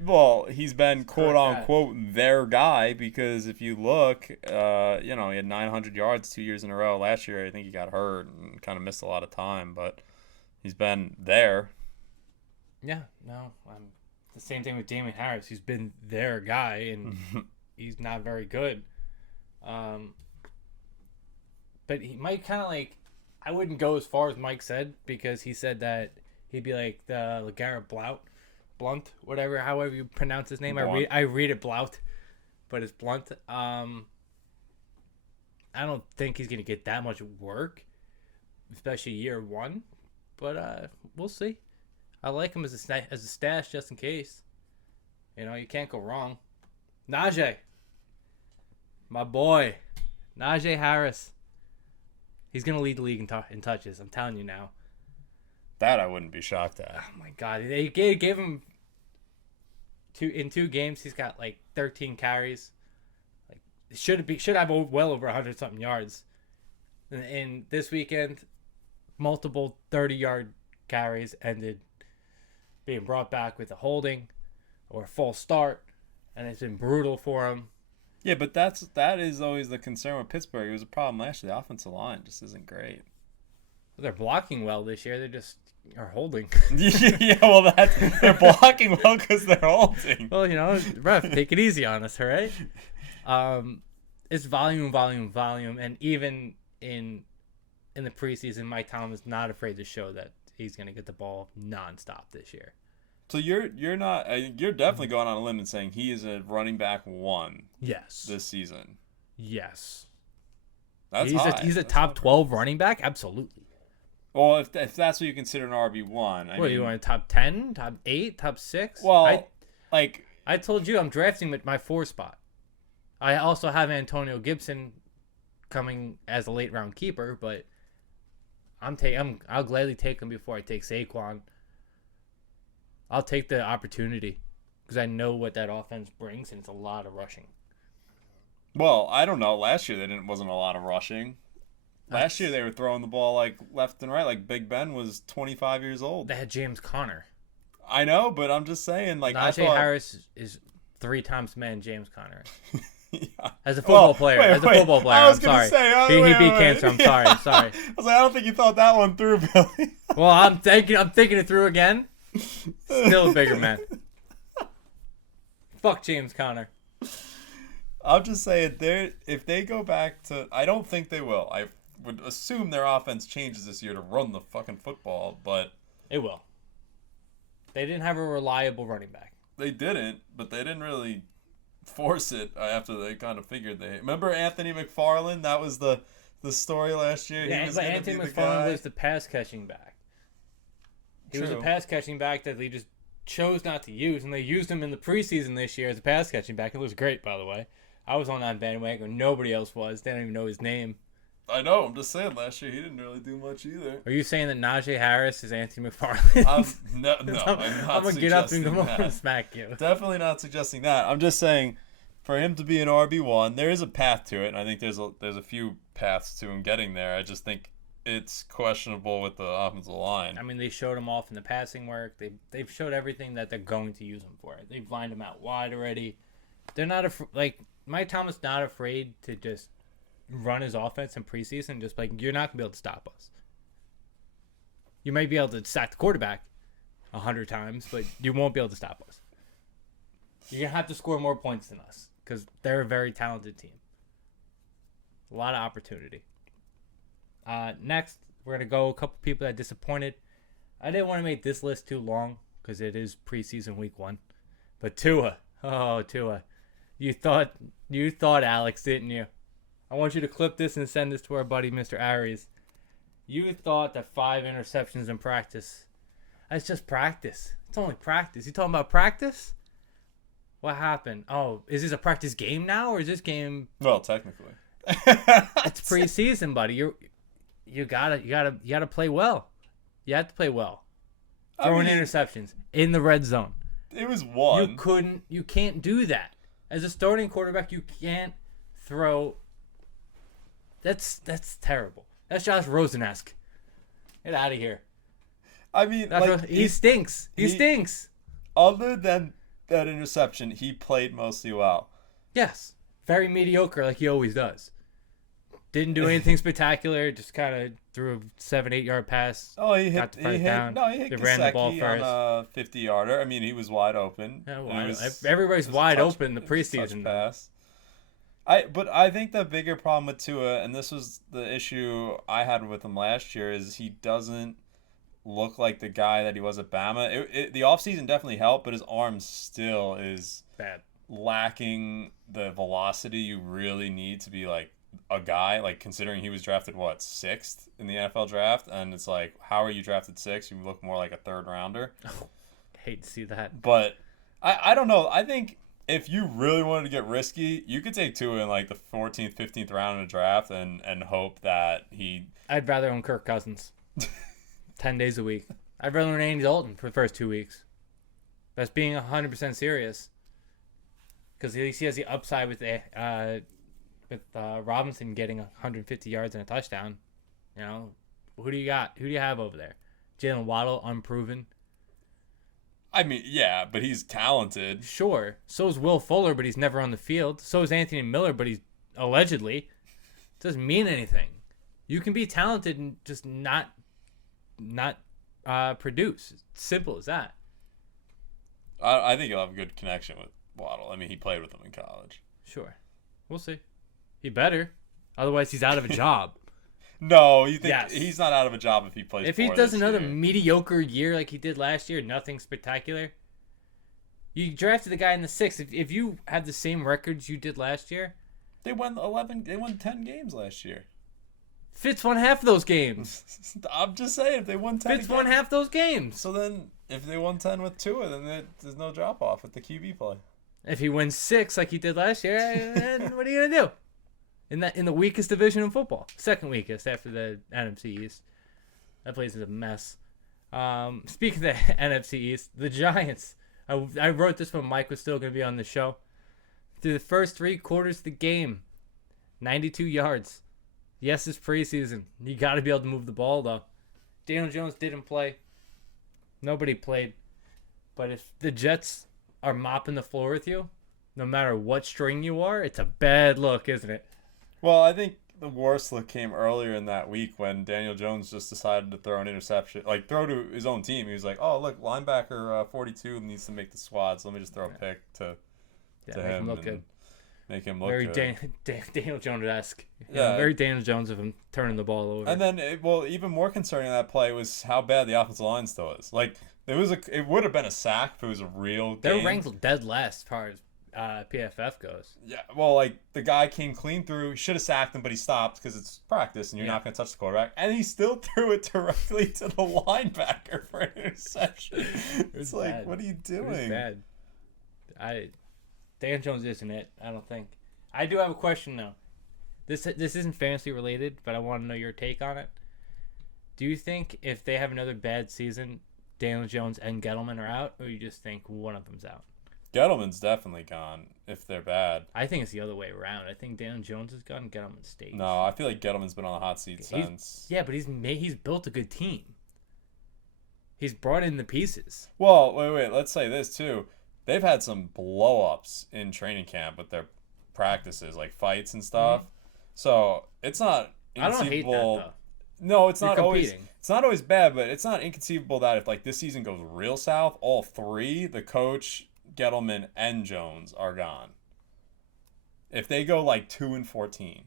He's been quote-unquote their guy because if you look, he had 900 yards 2 years in a row. Last year, I think he got hurt and kind of missed a lot of time, but he's been there. Yeah, no. The same thing with Damian Harris. He's been their guy, and he's not very good. But he might kind of I wouldn't go as far as Mike said because he said that he'd be like the LeGarrette Blount, however you pronounce his name. I read it Blount, but it's Blount. I don't think he's going to get that much work, especially year one. But we'll see. I like him as a stash just in case. You know, you can't go wrong. Najee. My boy. Najee Harris. He's going to lead the league in touches. I'm telling you now. That I wouldn't be shocked at. Oh, my God. They gave him in 2 games. He's got 13 carries. Should have well over 100-something yards. And this weekend, multiple 30-yard carries ended being brought back with a holding or a false start, and it's been brutal for him. Yeah, but that is always the concern with Pittsburgh. It was a problem last year. The offensive line just isn't great. They're blocking well this year. They just are holding. Yeah, well, they're blocking well because they're holding. Well, ref, take it easy on us, all right? It's volume, and even in the preseason, Mike Tomlin is not afraid to show that he's going to get the ball nonstop this year. So you're definitely going on a limb and saying he is a running back 1. Yes. This season. Yes. That's he's a top 12 running back? Absolutely. Well, if that's what you consider an RB1. What, you want a top 10, top 8, top 6? Well, I told you I'm drafting with my 4 spot. I also have Antonio Gibson coming as a late round keeper, but I'll gladly take him before I take Saquon. I'll take the opportunity because I know what that offense brings, and it's a lot of rushing. Well, I don't know. Last year wasn't a lot of rushing. Last year they were throwing the ball like left and right. Like Big Ben was 25 years old. They had James Conner. I know, but I'm just saying. Like Najee Harris is 3 times man James Conner. Yeah. As a football player, I'm sorry. He beat cancer. I'm sorry. I was like, I don't think you thought that one through, Billy. Well, I'm thinking it through again. Still a bigger man. Fuck James Conner. I'm just saying, if they go back to, I don't think they will. I would assume their offense changes this year to run the fucking football, but it will. They didn't have a reliable running back. They didn't, but they didn't really force it after they kind of figured they. Remember Anthony McFarland? That was the story last year. Yeah, but Anthony McFarland was the pass catching back. He was a pass catching back that they just chose not to use, and they used him in the preseason this year as a pass catching back. It was great, by the way. I was on that bandwagon. Nobody else was. They don't even know his name. I know. I'm just saying. Last year he didn't really do much either. Are you saying that Najee Harris is Anthony McFarland? No, I'm gonna get up and come over and smack you. Definitely not suggesting that. I'm just saying, for him to be an RB1, there is a path to it, and I think there's a few paths to him getting there. I just think it's questionable with the offensive line. I mean, they showed him off in the passing work. They've showed everything that they're going to use him for. They've lined him out wide already. They're not Mike Tomlin's not afraid to just run his offense in preseason. Just you're not gonna be able to stop us. You might be able to sack the quarterback 100 times, but you won't be able to stop us. You're gonna have to score more points than us because they're a very talented team. A lot of opportunity. Next, we're going to go a couple people that disappointed. I didn't want to make this list too long because it is preseason week 1. But Tua. Oh, Tua. You thought Alex, didn't you? I want you to clip this and send this to our buddy, Mr. Aries. You thought that 5 interceptions in practice. That's just practice. It's only practice. You talking about practice? What happened? Oh, is this a practice game now or is this game... Well, technically. It's preseason, buddy. You gotta play well. You have to play well. Throwing interceptions in the red zone. It was 1. You can't do that. As a starting quarterback, you can't throw. That's terrible. That's Josh Rosen-esque. Get out of here. I mean, he stinks. He stinks. Other than that interception, he played mostly well. Yes. Very mediocre like he always does. Didn't do anything spectacular. Just kind of threw a 7-8 yard pass. Oh, he hit ran the ball first on a 50-yarder. I mean, he was wide open. Yeah, everybody's wide open in the preseason. Pass. But I think the bigger problem with Tua, and this was the issue I had with him last year, is he doesn't look like the guy that he was at Bama. The offseason definitely helped, but his arm still is bad, lacking the velocity you really need to be like a guy, like considering he was drafted 6th in the NFL draft, and it's like, how are you drafted 6th? You look more like a 3rd rounder. Oh, hate to see that. But I don't know. I think if you really wanted to get risky, you could take Tua in like the 14th, 15th round in the draft and hope that he... I'd rather own Kirk Cousins 10 days a week. I'd rather own Andy Dalton for the first 2 weeks. That's being 100% serious. Because at least he has the upside with Robinson getting 150 yards and a touchdown. Who do you got? Who do you have over there? Jalen Waddle, unproven. I mean, yeah, but he's talented. Sure. So is Will Fuller, but he's never on the field. So is Anthony Miller, but he's allegedly. Doesn't mean anything. You can be talented and just not produce. It's simple as that. I think he'll have a good connection with Waddle. I mean, he played with him in college. Sure. We'll see. He better. Otherwise, he's out of a job. No, you think he's not out of a job if he plays. If he does another mediocre year like he did last year, nothing spectacular. You drafted the guy in the 6th. If you had the same records you did last year, they won 11. They won 10 games last year. Fitz won half of those games. I'm just saying, if they won 10, Fitz won half those games. So then, if they won 10 with Tua, then there's no drop off with the QB play. If he wins 6 like he did last year, then what are you gonna do? In the weakest division in football, second weakest after the NFC East. That place is a mess. Speaking of the NFC East, the Giants. I wrote this when Mike was still going to be on the show. Through the first 3 quarters of the game, 92 yards. Yes, it's preseason. You got to be able to move the ball, though. Daniel Jones didn't play. Nobody played. But if the Jets are mopping the floor with you, no matter what string you are, it's a bad look, isn't it? Well, I think the worst look came earlier in that week when Daniel Jones just decided to throw an interception, like throw to his own team. He was like, "Oh, look, linebacker 42 needs to make the squad, so let me just throw a pick to him look good. Make him look very good." Daniel Jones-esque. Yeah, very Daniel Jones of him turning the ball over. And then, even more concerning that play was how bad the offensive line still is. Like, it would have been a sack if it was a real game. They're ranked dead last as far as PFF goes. Yeah, well, like, the guy came clean through. He should have sacked him, but he stopped because it's practice and you're not going to touch the quarterback. And he still threw it directly to the linebacker for an interception. It's like, bad. What are you doing? It was bad. Dan Jones isn't it, I don't think. I do have a question, though. This isn't fantasy related, but I want to know your take on it. Do you think if they have another bad season, Daniel Jones and Gettleman are out, or you just think one of them's out? Gettleman's definitely gone if they're bad. I think it's the other way around. I think Daniel Jones is gone, Gettleman stays. No, I feel like Gettleman's been on the hot seat since. Yeah, but he's built a good team. He's brought in the pieces. Well, wait. Let's say this, too. They've had some blow-ups in training camp with their practices, like fights and stuff. Mm-hmm. So, it's not inconceivable. I don't hate that, though. No, it's not always bad, but it's not inconceivable that if, like, this season goes real south, all 3, the coach, Gettleman, and Jones are gone. If they go like 2-14.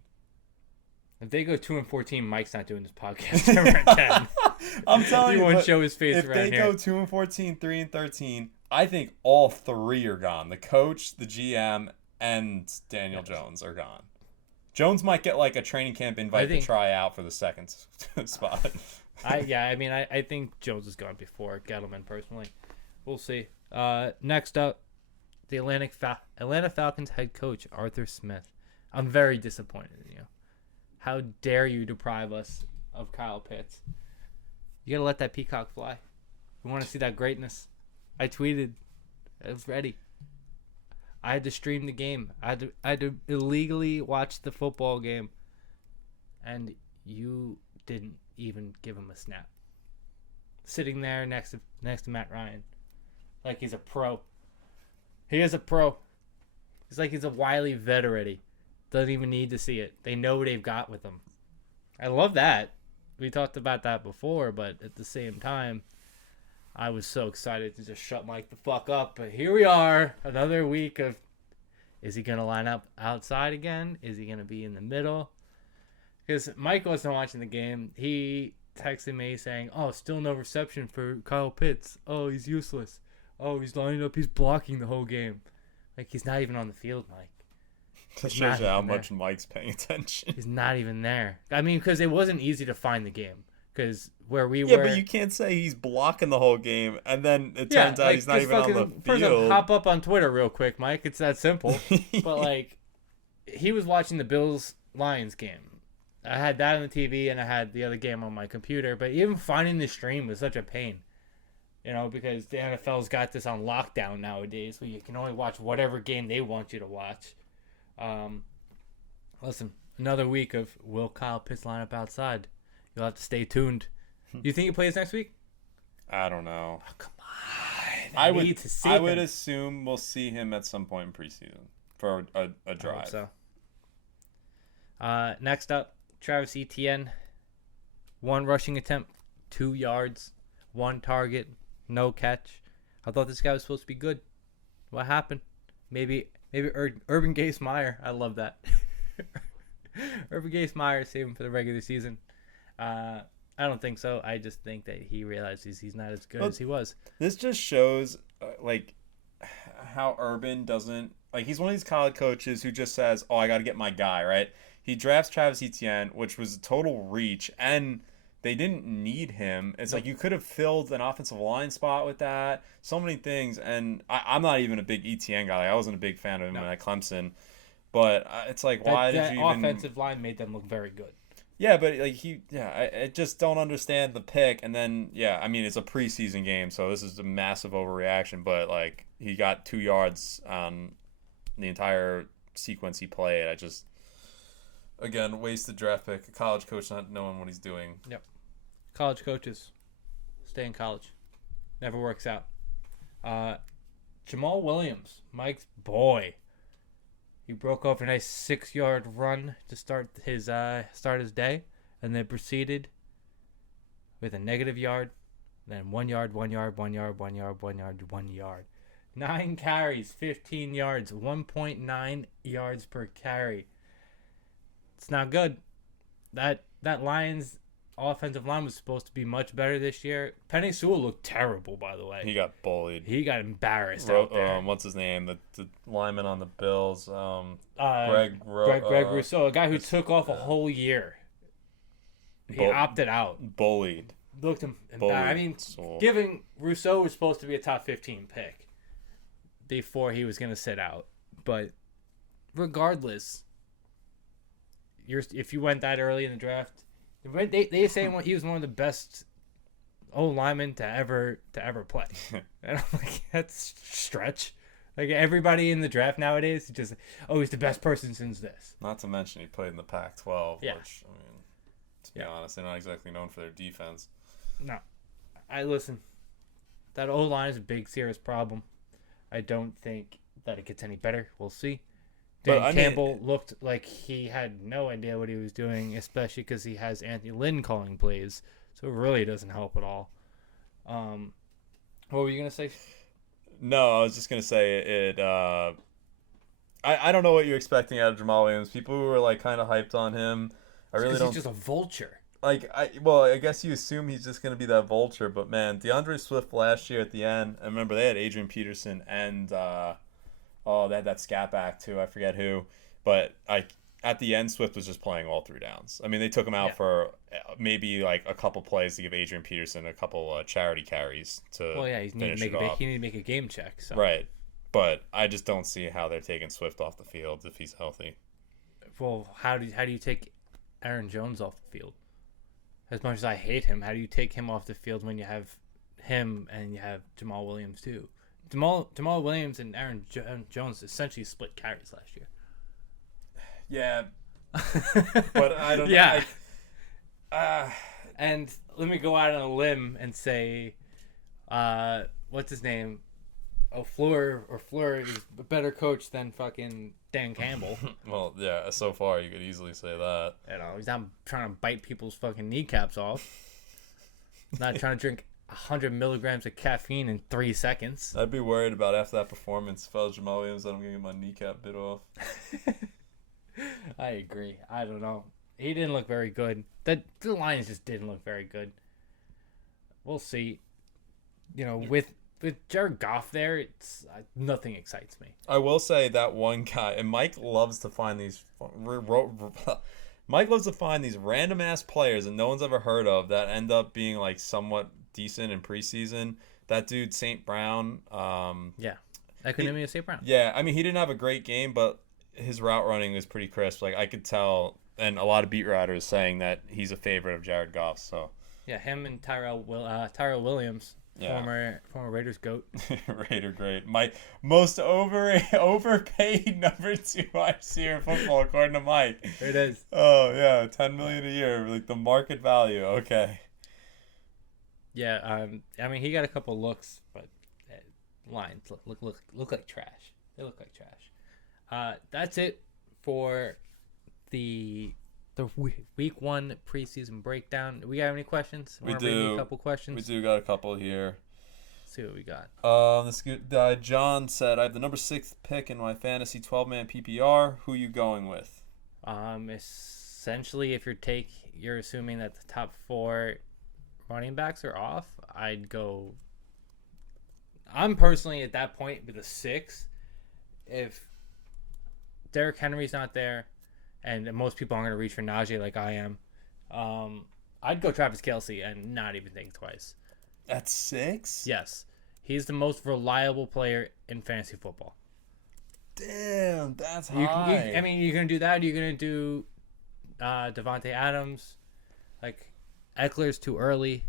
If they go 2-14, Mike's not doing this podcast ever again. I'm telling you, he won't show his face if around they go 2-14, 3-13, I think all 3 are gone. The coach, the GM, and Daniel Jones are gone. Jones might get like a training camp invite to try out for the second spot. I think Jones is gone before Gettleman personally. We'll see. Next up, the Atlanta Falcons head coach, Arthur Smith. I'm very disappointed in you. How dare you deprive us of Kyle Pitts? You got to let that peacock fly. We want to see that greatness. I tweeted. I was ready. I had to stream the game. I had to illegally watch the football game. And you didn't even give him a snap. Sitting there next to Matt Ryan. Like he's a pro. He is a pro. It's like he's a wily vet already. Doesn't even need to see it. They know what they've got with him. I love that. We talked about that before, but at the same time, I was so excited to just shut Mike the fuck up. But here we are, another week of, is he going to line up outside again? Is he going to be in the middle? Because Mike wasn't watching the game. He texted me saying, "Oh, still no reception for Kyle Pitts. Oh, he's useless. Oh, he's lining up. He's blocking the whole game." Like, he's not even on the field, Mike. That shows you how much Mike's paying attention. He's not even there. I mean, because it wasn't easy to find the game. Because where we were... Yeah, but you can't say he's blocking the whole game, and then it turns out he's not even on the field. First off, hop up on Twitter real quick, Mike. It's that simple. But, like, he was watching the Bills-Lions game. I had that on the TV, and I had the other game on my computer. But even finding the stream was such a pain. You know, because the NFL's got this on lockdown nowadays, where you can only watch whatever game they want you to watch. Listen, another week of will Kyle Pitts line up outside? You'll have to stay tuned. You think he plays next week? I don't know. Oh, come on. I would assume we'll see him at some point in preseason for a drive. I hope so. Next up, Travis Etienne. 1 rushing attempt, 2 yards, 1 target, no catch. I thought this guy was supposed to be good. What happened? Maybe Urban Gase Meyer. I love that. Urban Gase Meyer saved him for the regular season. I don't think so. I just think that he realizes he's not as good as he was. This just shows how Urban doesn't he's one of these college coaches who just says, "Oh, I got to get my guy," right? He drafts Travis Etienne, which was a total reach, and they didn't need him. It's like you could have filled an offensive line spot with that. So many things, and I'm not even a big Etienne guy. I wasn't a big fan of him at Clemson, but it's like, why did you even... offensive line made them look very good. Yeah, but I just don't understand the pick. And then, I mean, it's a preseason game, so this is a massive overreaction. But he got 2 yards on the entire sequence he played. Again, wasted draft pick. A college coach not knowing what he's doing. Yep. College coaches, stay in college. Never works out. Jamal Williams, Mike's boy. He broke off a nice 6-yard run to start his day, and then proceeded with a negative yard, then 1 yard, 1 yard, 1 yard, 1 yard, 1 yard, 1 yard. 9 carries, 15 yards, 1.9 yards per carry. It's not good. That Lions offensive line was supposed to be much better this year. Penei Sewell looked terrible, by the way. He got bullied. He got embarrassed out there. What's his name? The lineman on the Bills. Greg Rousseau, a guy who took off a whole year. He opted out. Bullied. Looked embarrassed. I mean, Rousseau was supposed to be a top 15 pick before he was going to sit out. But regardless, if you went that early in the draft, they say he was one of the best linemen to ever play. And I'm like, that's stretch. Like, everybody in the draft nowadays is just, he's the best person since this. Not to mention he played in the Pac-12, yeah. Which, I mean, to be honest, they're not exactly known for their defense. No. Listen, that O-line is a big, serious problem. I don't think that it gets any better. We'll see. Dan Campbell looked like he had no idea what he was doing, especially because he has Anthony Lynn calling plays. So it really doesn't help at all. What were you going to say? No, I was just going to say it. I don't know what you're expecting out of Jamal Williams. People who were kind of hyped on him. I really don't. He's just a vulture. I guess you assume he's just going to be that vulture. But, man, DeAndre Swift last year at the end, I remember they had Adrian Peterson and... they had that scat back too. I forget who, but at the end, Swift was just playing all 3 downs. I mean, they took him out for maybe a couple plays to give Adrian Peterson a couple charity carries to. Well, yeah, he needed to make a game check. So. Right, but I just don't see how they're taking Swift off the field if he's healthy. Well, how do you take Aaron Jones off the field? As much as I hate him, how do you take him off the field when you have him and you have Jamal Williams too? Jamal Williams and Aaron Jones essentially split carries last year. Yeah, but I don't know. Yeah. And let me go out on a limb and say, what's his name? Fleur is a better coach than fucking Dan Campbell. Well, yeah. So far, you could easily say that. He's not trying to bite people's fucking kneecaps off. He's not trying to drink 100 milligrams of caffeine in 3 seconds. I'd be worried about after that performance if I was Jamal Williams that I'm going to get my kneecap bit off. I agree. I don't know. He didn't look very good. The Lions just didn't look very good. We'll see. With Jared Goff there, it's nothing excites me. I will say that one guy, and Mike loves to find these random ass players that no one's ever heard of that end up being somewhat decent in preseason. That dude St. Brown. Equanimous St. Brown. Yeah, I mean he didn't have a great game, but his route running was pretty crisp. I could tell, and a lot of beat writers saying that he's a favorite of Jared Goff. So yeah, him and Tyrell Williams. Former Raiders GOAT. Raider great. My most overpaid number 2 wide receiver in football, according to Mike. It is. Oh yeah, $10 million a year, like the market value. Okay. Yeah, I mean he got a couple looks, but lines look like trash. They look like trash. That's it for the week 1 preseason breakdown. Do we have any questions? We do. A couple questions. We do got a couple here. Let's see what we got. This good John said, I have the number 6th pick in my fantasy 12-man PPR. Who you going with? Essentially, if you're assuming that the top 4 running backs are off, I'd go. I'm personally at that point with a 6. If Derrick Henry's not there, and most people aren't going to reach for Najee like I am, I'd go Travis Kelce and not even think twice. At 6? Yes. He's the most reliable player in fantasy football. Damn, that's high. I mean, you're going to do that. You're going to do Devontae Adams. Like, Eckler's too early.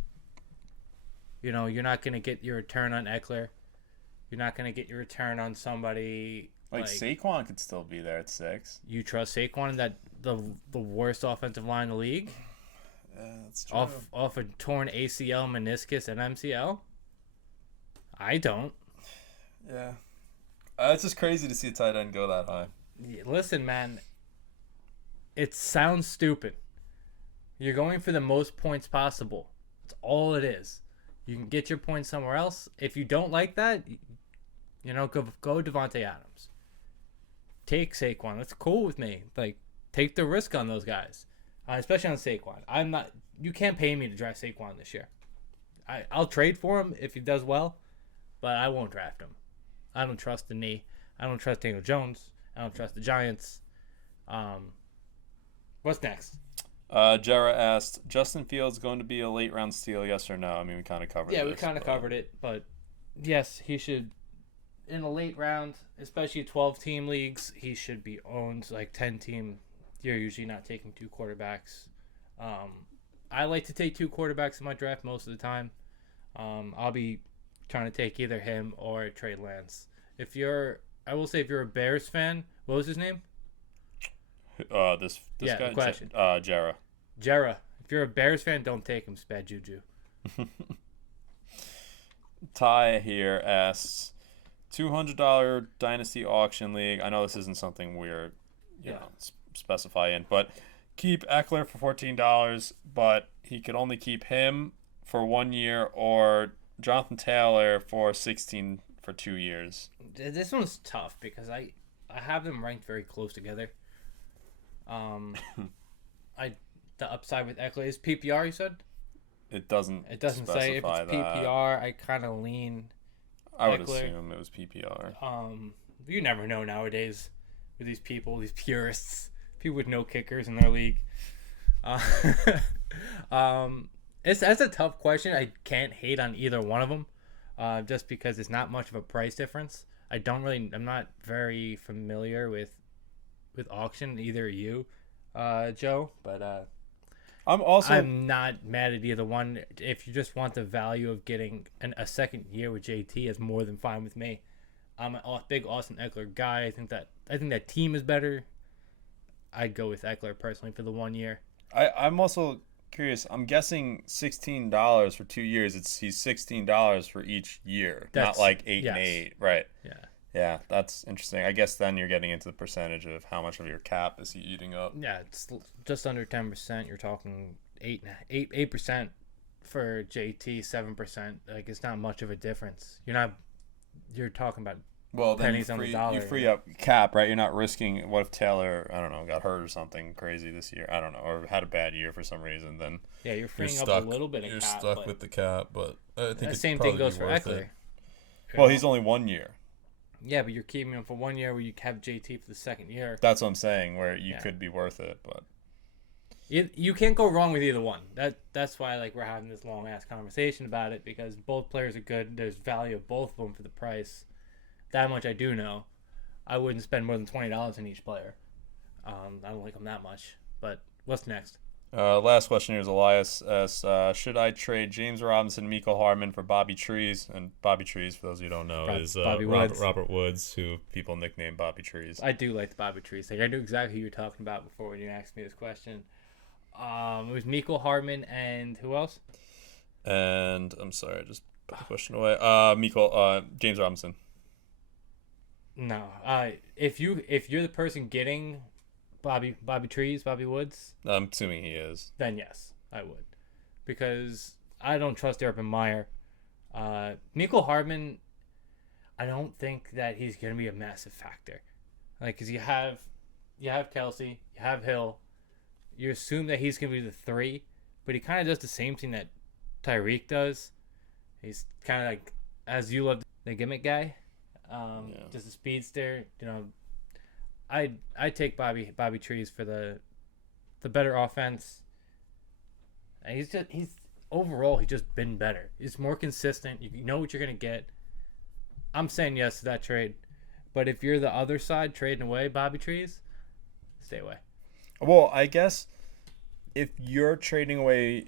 You know, you're not going to get your return on Eckler. You're not going to get your return on somebody... Like Saquon could still be there at 6. You trust Saquon in that the worst offensive line in the league? Yeah, that's true. Off a torn ACL, meniscus, and MCL? I don't. Yeah. It's just crazy to see a tight end go that high. Listen, man. It sounds stupid. You're going for the most points possible. That's all it is. You can get your points somewhere else. If you don't like that, you know, go Devontae Adams. Take Saquon. That's cool with me. Like, take the risk on those guys, especially on Saquon. You can't pay me to draft Saquon this year. I'll trade for him if he does well, but I won't draft him. I don't trust the knee. I don't trust Daniel Jones. I don't trust the Giants. What's next? Jara asked, Justin Fields going to be a late round steal, yes or no? I mean, we kind of covered it. Yeah, we kind of covered it, but yes, he should. In a late round, especially 12-team leagues, he should be owned. Like 10-team, you're usually not taking 2 quarterbacks. I like to take 2 quarterbacks in my draft most of the time. I'll be trying to take either him or Trey Lance. I will say if you're a Bears fan, what was his name? This guy? The question. Jara. If you're a Bears fan, don't take him. It's bad juju. Ty here asks, $200 Dynasty Auction League. I know this isn't something we're specify in, but keep Eckler for $14, but he could only keep him for 1 year or Jonathan Taylor for $16 for 2 years. This one's tough because I have them ranked very close together. The upside with Eckler is PPR. You said it doesn't say if it's PPR. I kind of lean. I would assume it was PPR. You never know nowadays with these people, these purists, people with no kickers in their league. That's a tough question. I can't hate on either one of them, just because it's not much of a price difference. I'm not very familiar with auction. Either you, Joe, but I'm not mad at either one. If you just want the value of getting a second year with JT, is more than fine with me. I'm a big Austin Eckler guy. I think that team is better. I'd go with Eckler personally for the 1 year. I'm also curious. I'm guessing $16 for 2 years. He's $16 for each year, not like 8 and 8, right? Yeah. Yeah, that's interesting. I guess then you're getting into the percentage of how much of your cap is he eating up. Yeah, it's just under 10%. You're talking 8% for JT, 7%. Like, it's not much of a difference. You're talking about pennies on the dollar. You free up cap, right? You're not risking. What if Taylor, I don't know, got hurt or something crazy this year? I don't know, or had a bad year for some reason. Then you're freeing up a little bit of cap. You're stuck with the cap, but I think the same thing goes for Eckler. Well, he's only 1 year. Yeah, but you're keeping him for 1 year where you have JT for the second year. That's what I'm saying, where you could be worth it, but you can't go wrong with either one. That's why we're having this long ass conversation about it, because both players are good. There's value of both of them for the price. That much I do know. I wouldn't spend more than $20 on each player. I don't like them that much. But what's next? Last question here is Elias asks, should I trade James Robinson, Mecole Hardman for Bobby Trees? And Bobby Trees, for those of you who don't know, is Robert Woods, who people nickname Bobby Trees. I do like the Bobby Trees thing. I knew exactly who you were talking about before when you asked me this question. It was Mecole Hardman and who else? And I'm sorry, I just put the question away. James Robinson. No. If you're the person getting Bobby Woods, I'm assuming he is. Then yes, I would, because I don't trust Urban Meyer. Mecole Hardman, I don't think that he's going to be a massive factor. Because you have Kelsey, you have Hill, you assume that he's going to be the 3, but he kind of does the same thing that Tyreek does. He's kind of like, as you love, the gimmick guy. Just a speedster. I take Bobby Trees for the better offense. And he's just been better. He's more consistent. You know what you're gonna get. I'm saying yes to that trade, but if you're the other side trading away Bobby Trees, stay away. Well, I guess if you're trading away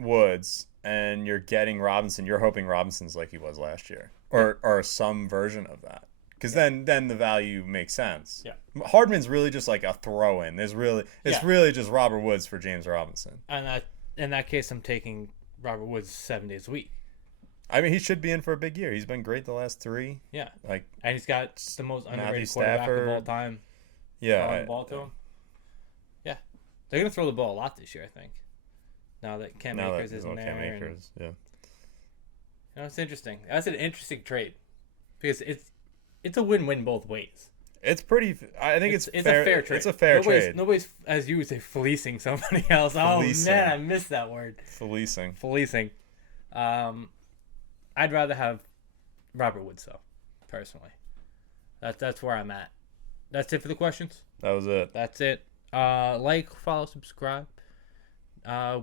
Woods and you're getting Robinson, you're hoping Robinson's like he was last year, or some version of that. Because then the value makes sense. Yeah. Hardman's really just like a throw-in. It's really just Robert Woods for James Robinson. And in that case, I'm taking Robert Woods 7 days a week. I mean, he should be in for a big year. He's been great the last 3. Yeah. And he's got the most underrated quarterback of all time. Yeah. The ball to him. Yeah. They're going to throw the ball a lot this year, I think. Now that Cam Akers isn't there. Cam Akers, yeah. It's interesting. That's an interesting trade. Because it's a win-win both ways. It's pretty. I think it's fair, a fair trade. It's a fair trade. Nobody's, as you would say, fleecing somebody else. Fleecing. Oh man, I missed that word. Fleecing. I'd rather have Robert Woods though, personally. That's where I'm at. That's it for the questions. That was it. That's it. Like, follow, subscribe.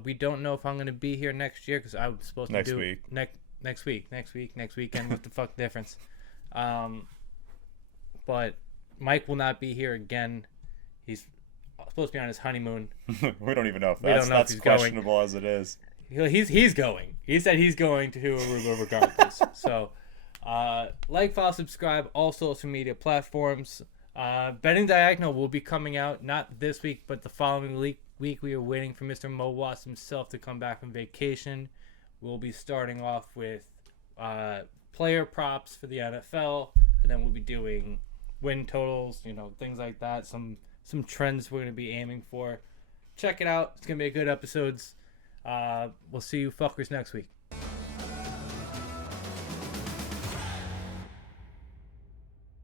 We don't know if I'm gonna be here next year because I was supposed to do next weekend. What the fuck difference? But Mike will not be here again. He's supposed to be on his honeymoon. We don't even know if that's questionable going. As it is. He's going. He said he's going to Aruba regardless. So, like, follow, subscribe, all social media platforms. Betting Diagonal will be coming out not this week, but the following week. We are waiting for Mr. Mo Watts himself to come back from vacation. We'll be starting off with player props for the NFL, and then we'll be doing win totals, things like that. Some trends we're going to be aiming for. Check it out. It's going to be a good episodes. We'll see you fuckers next week.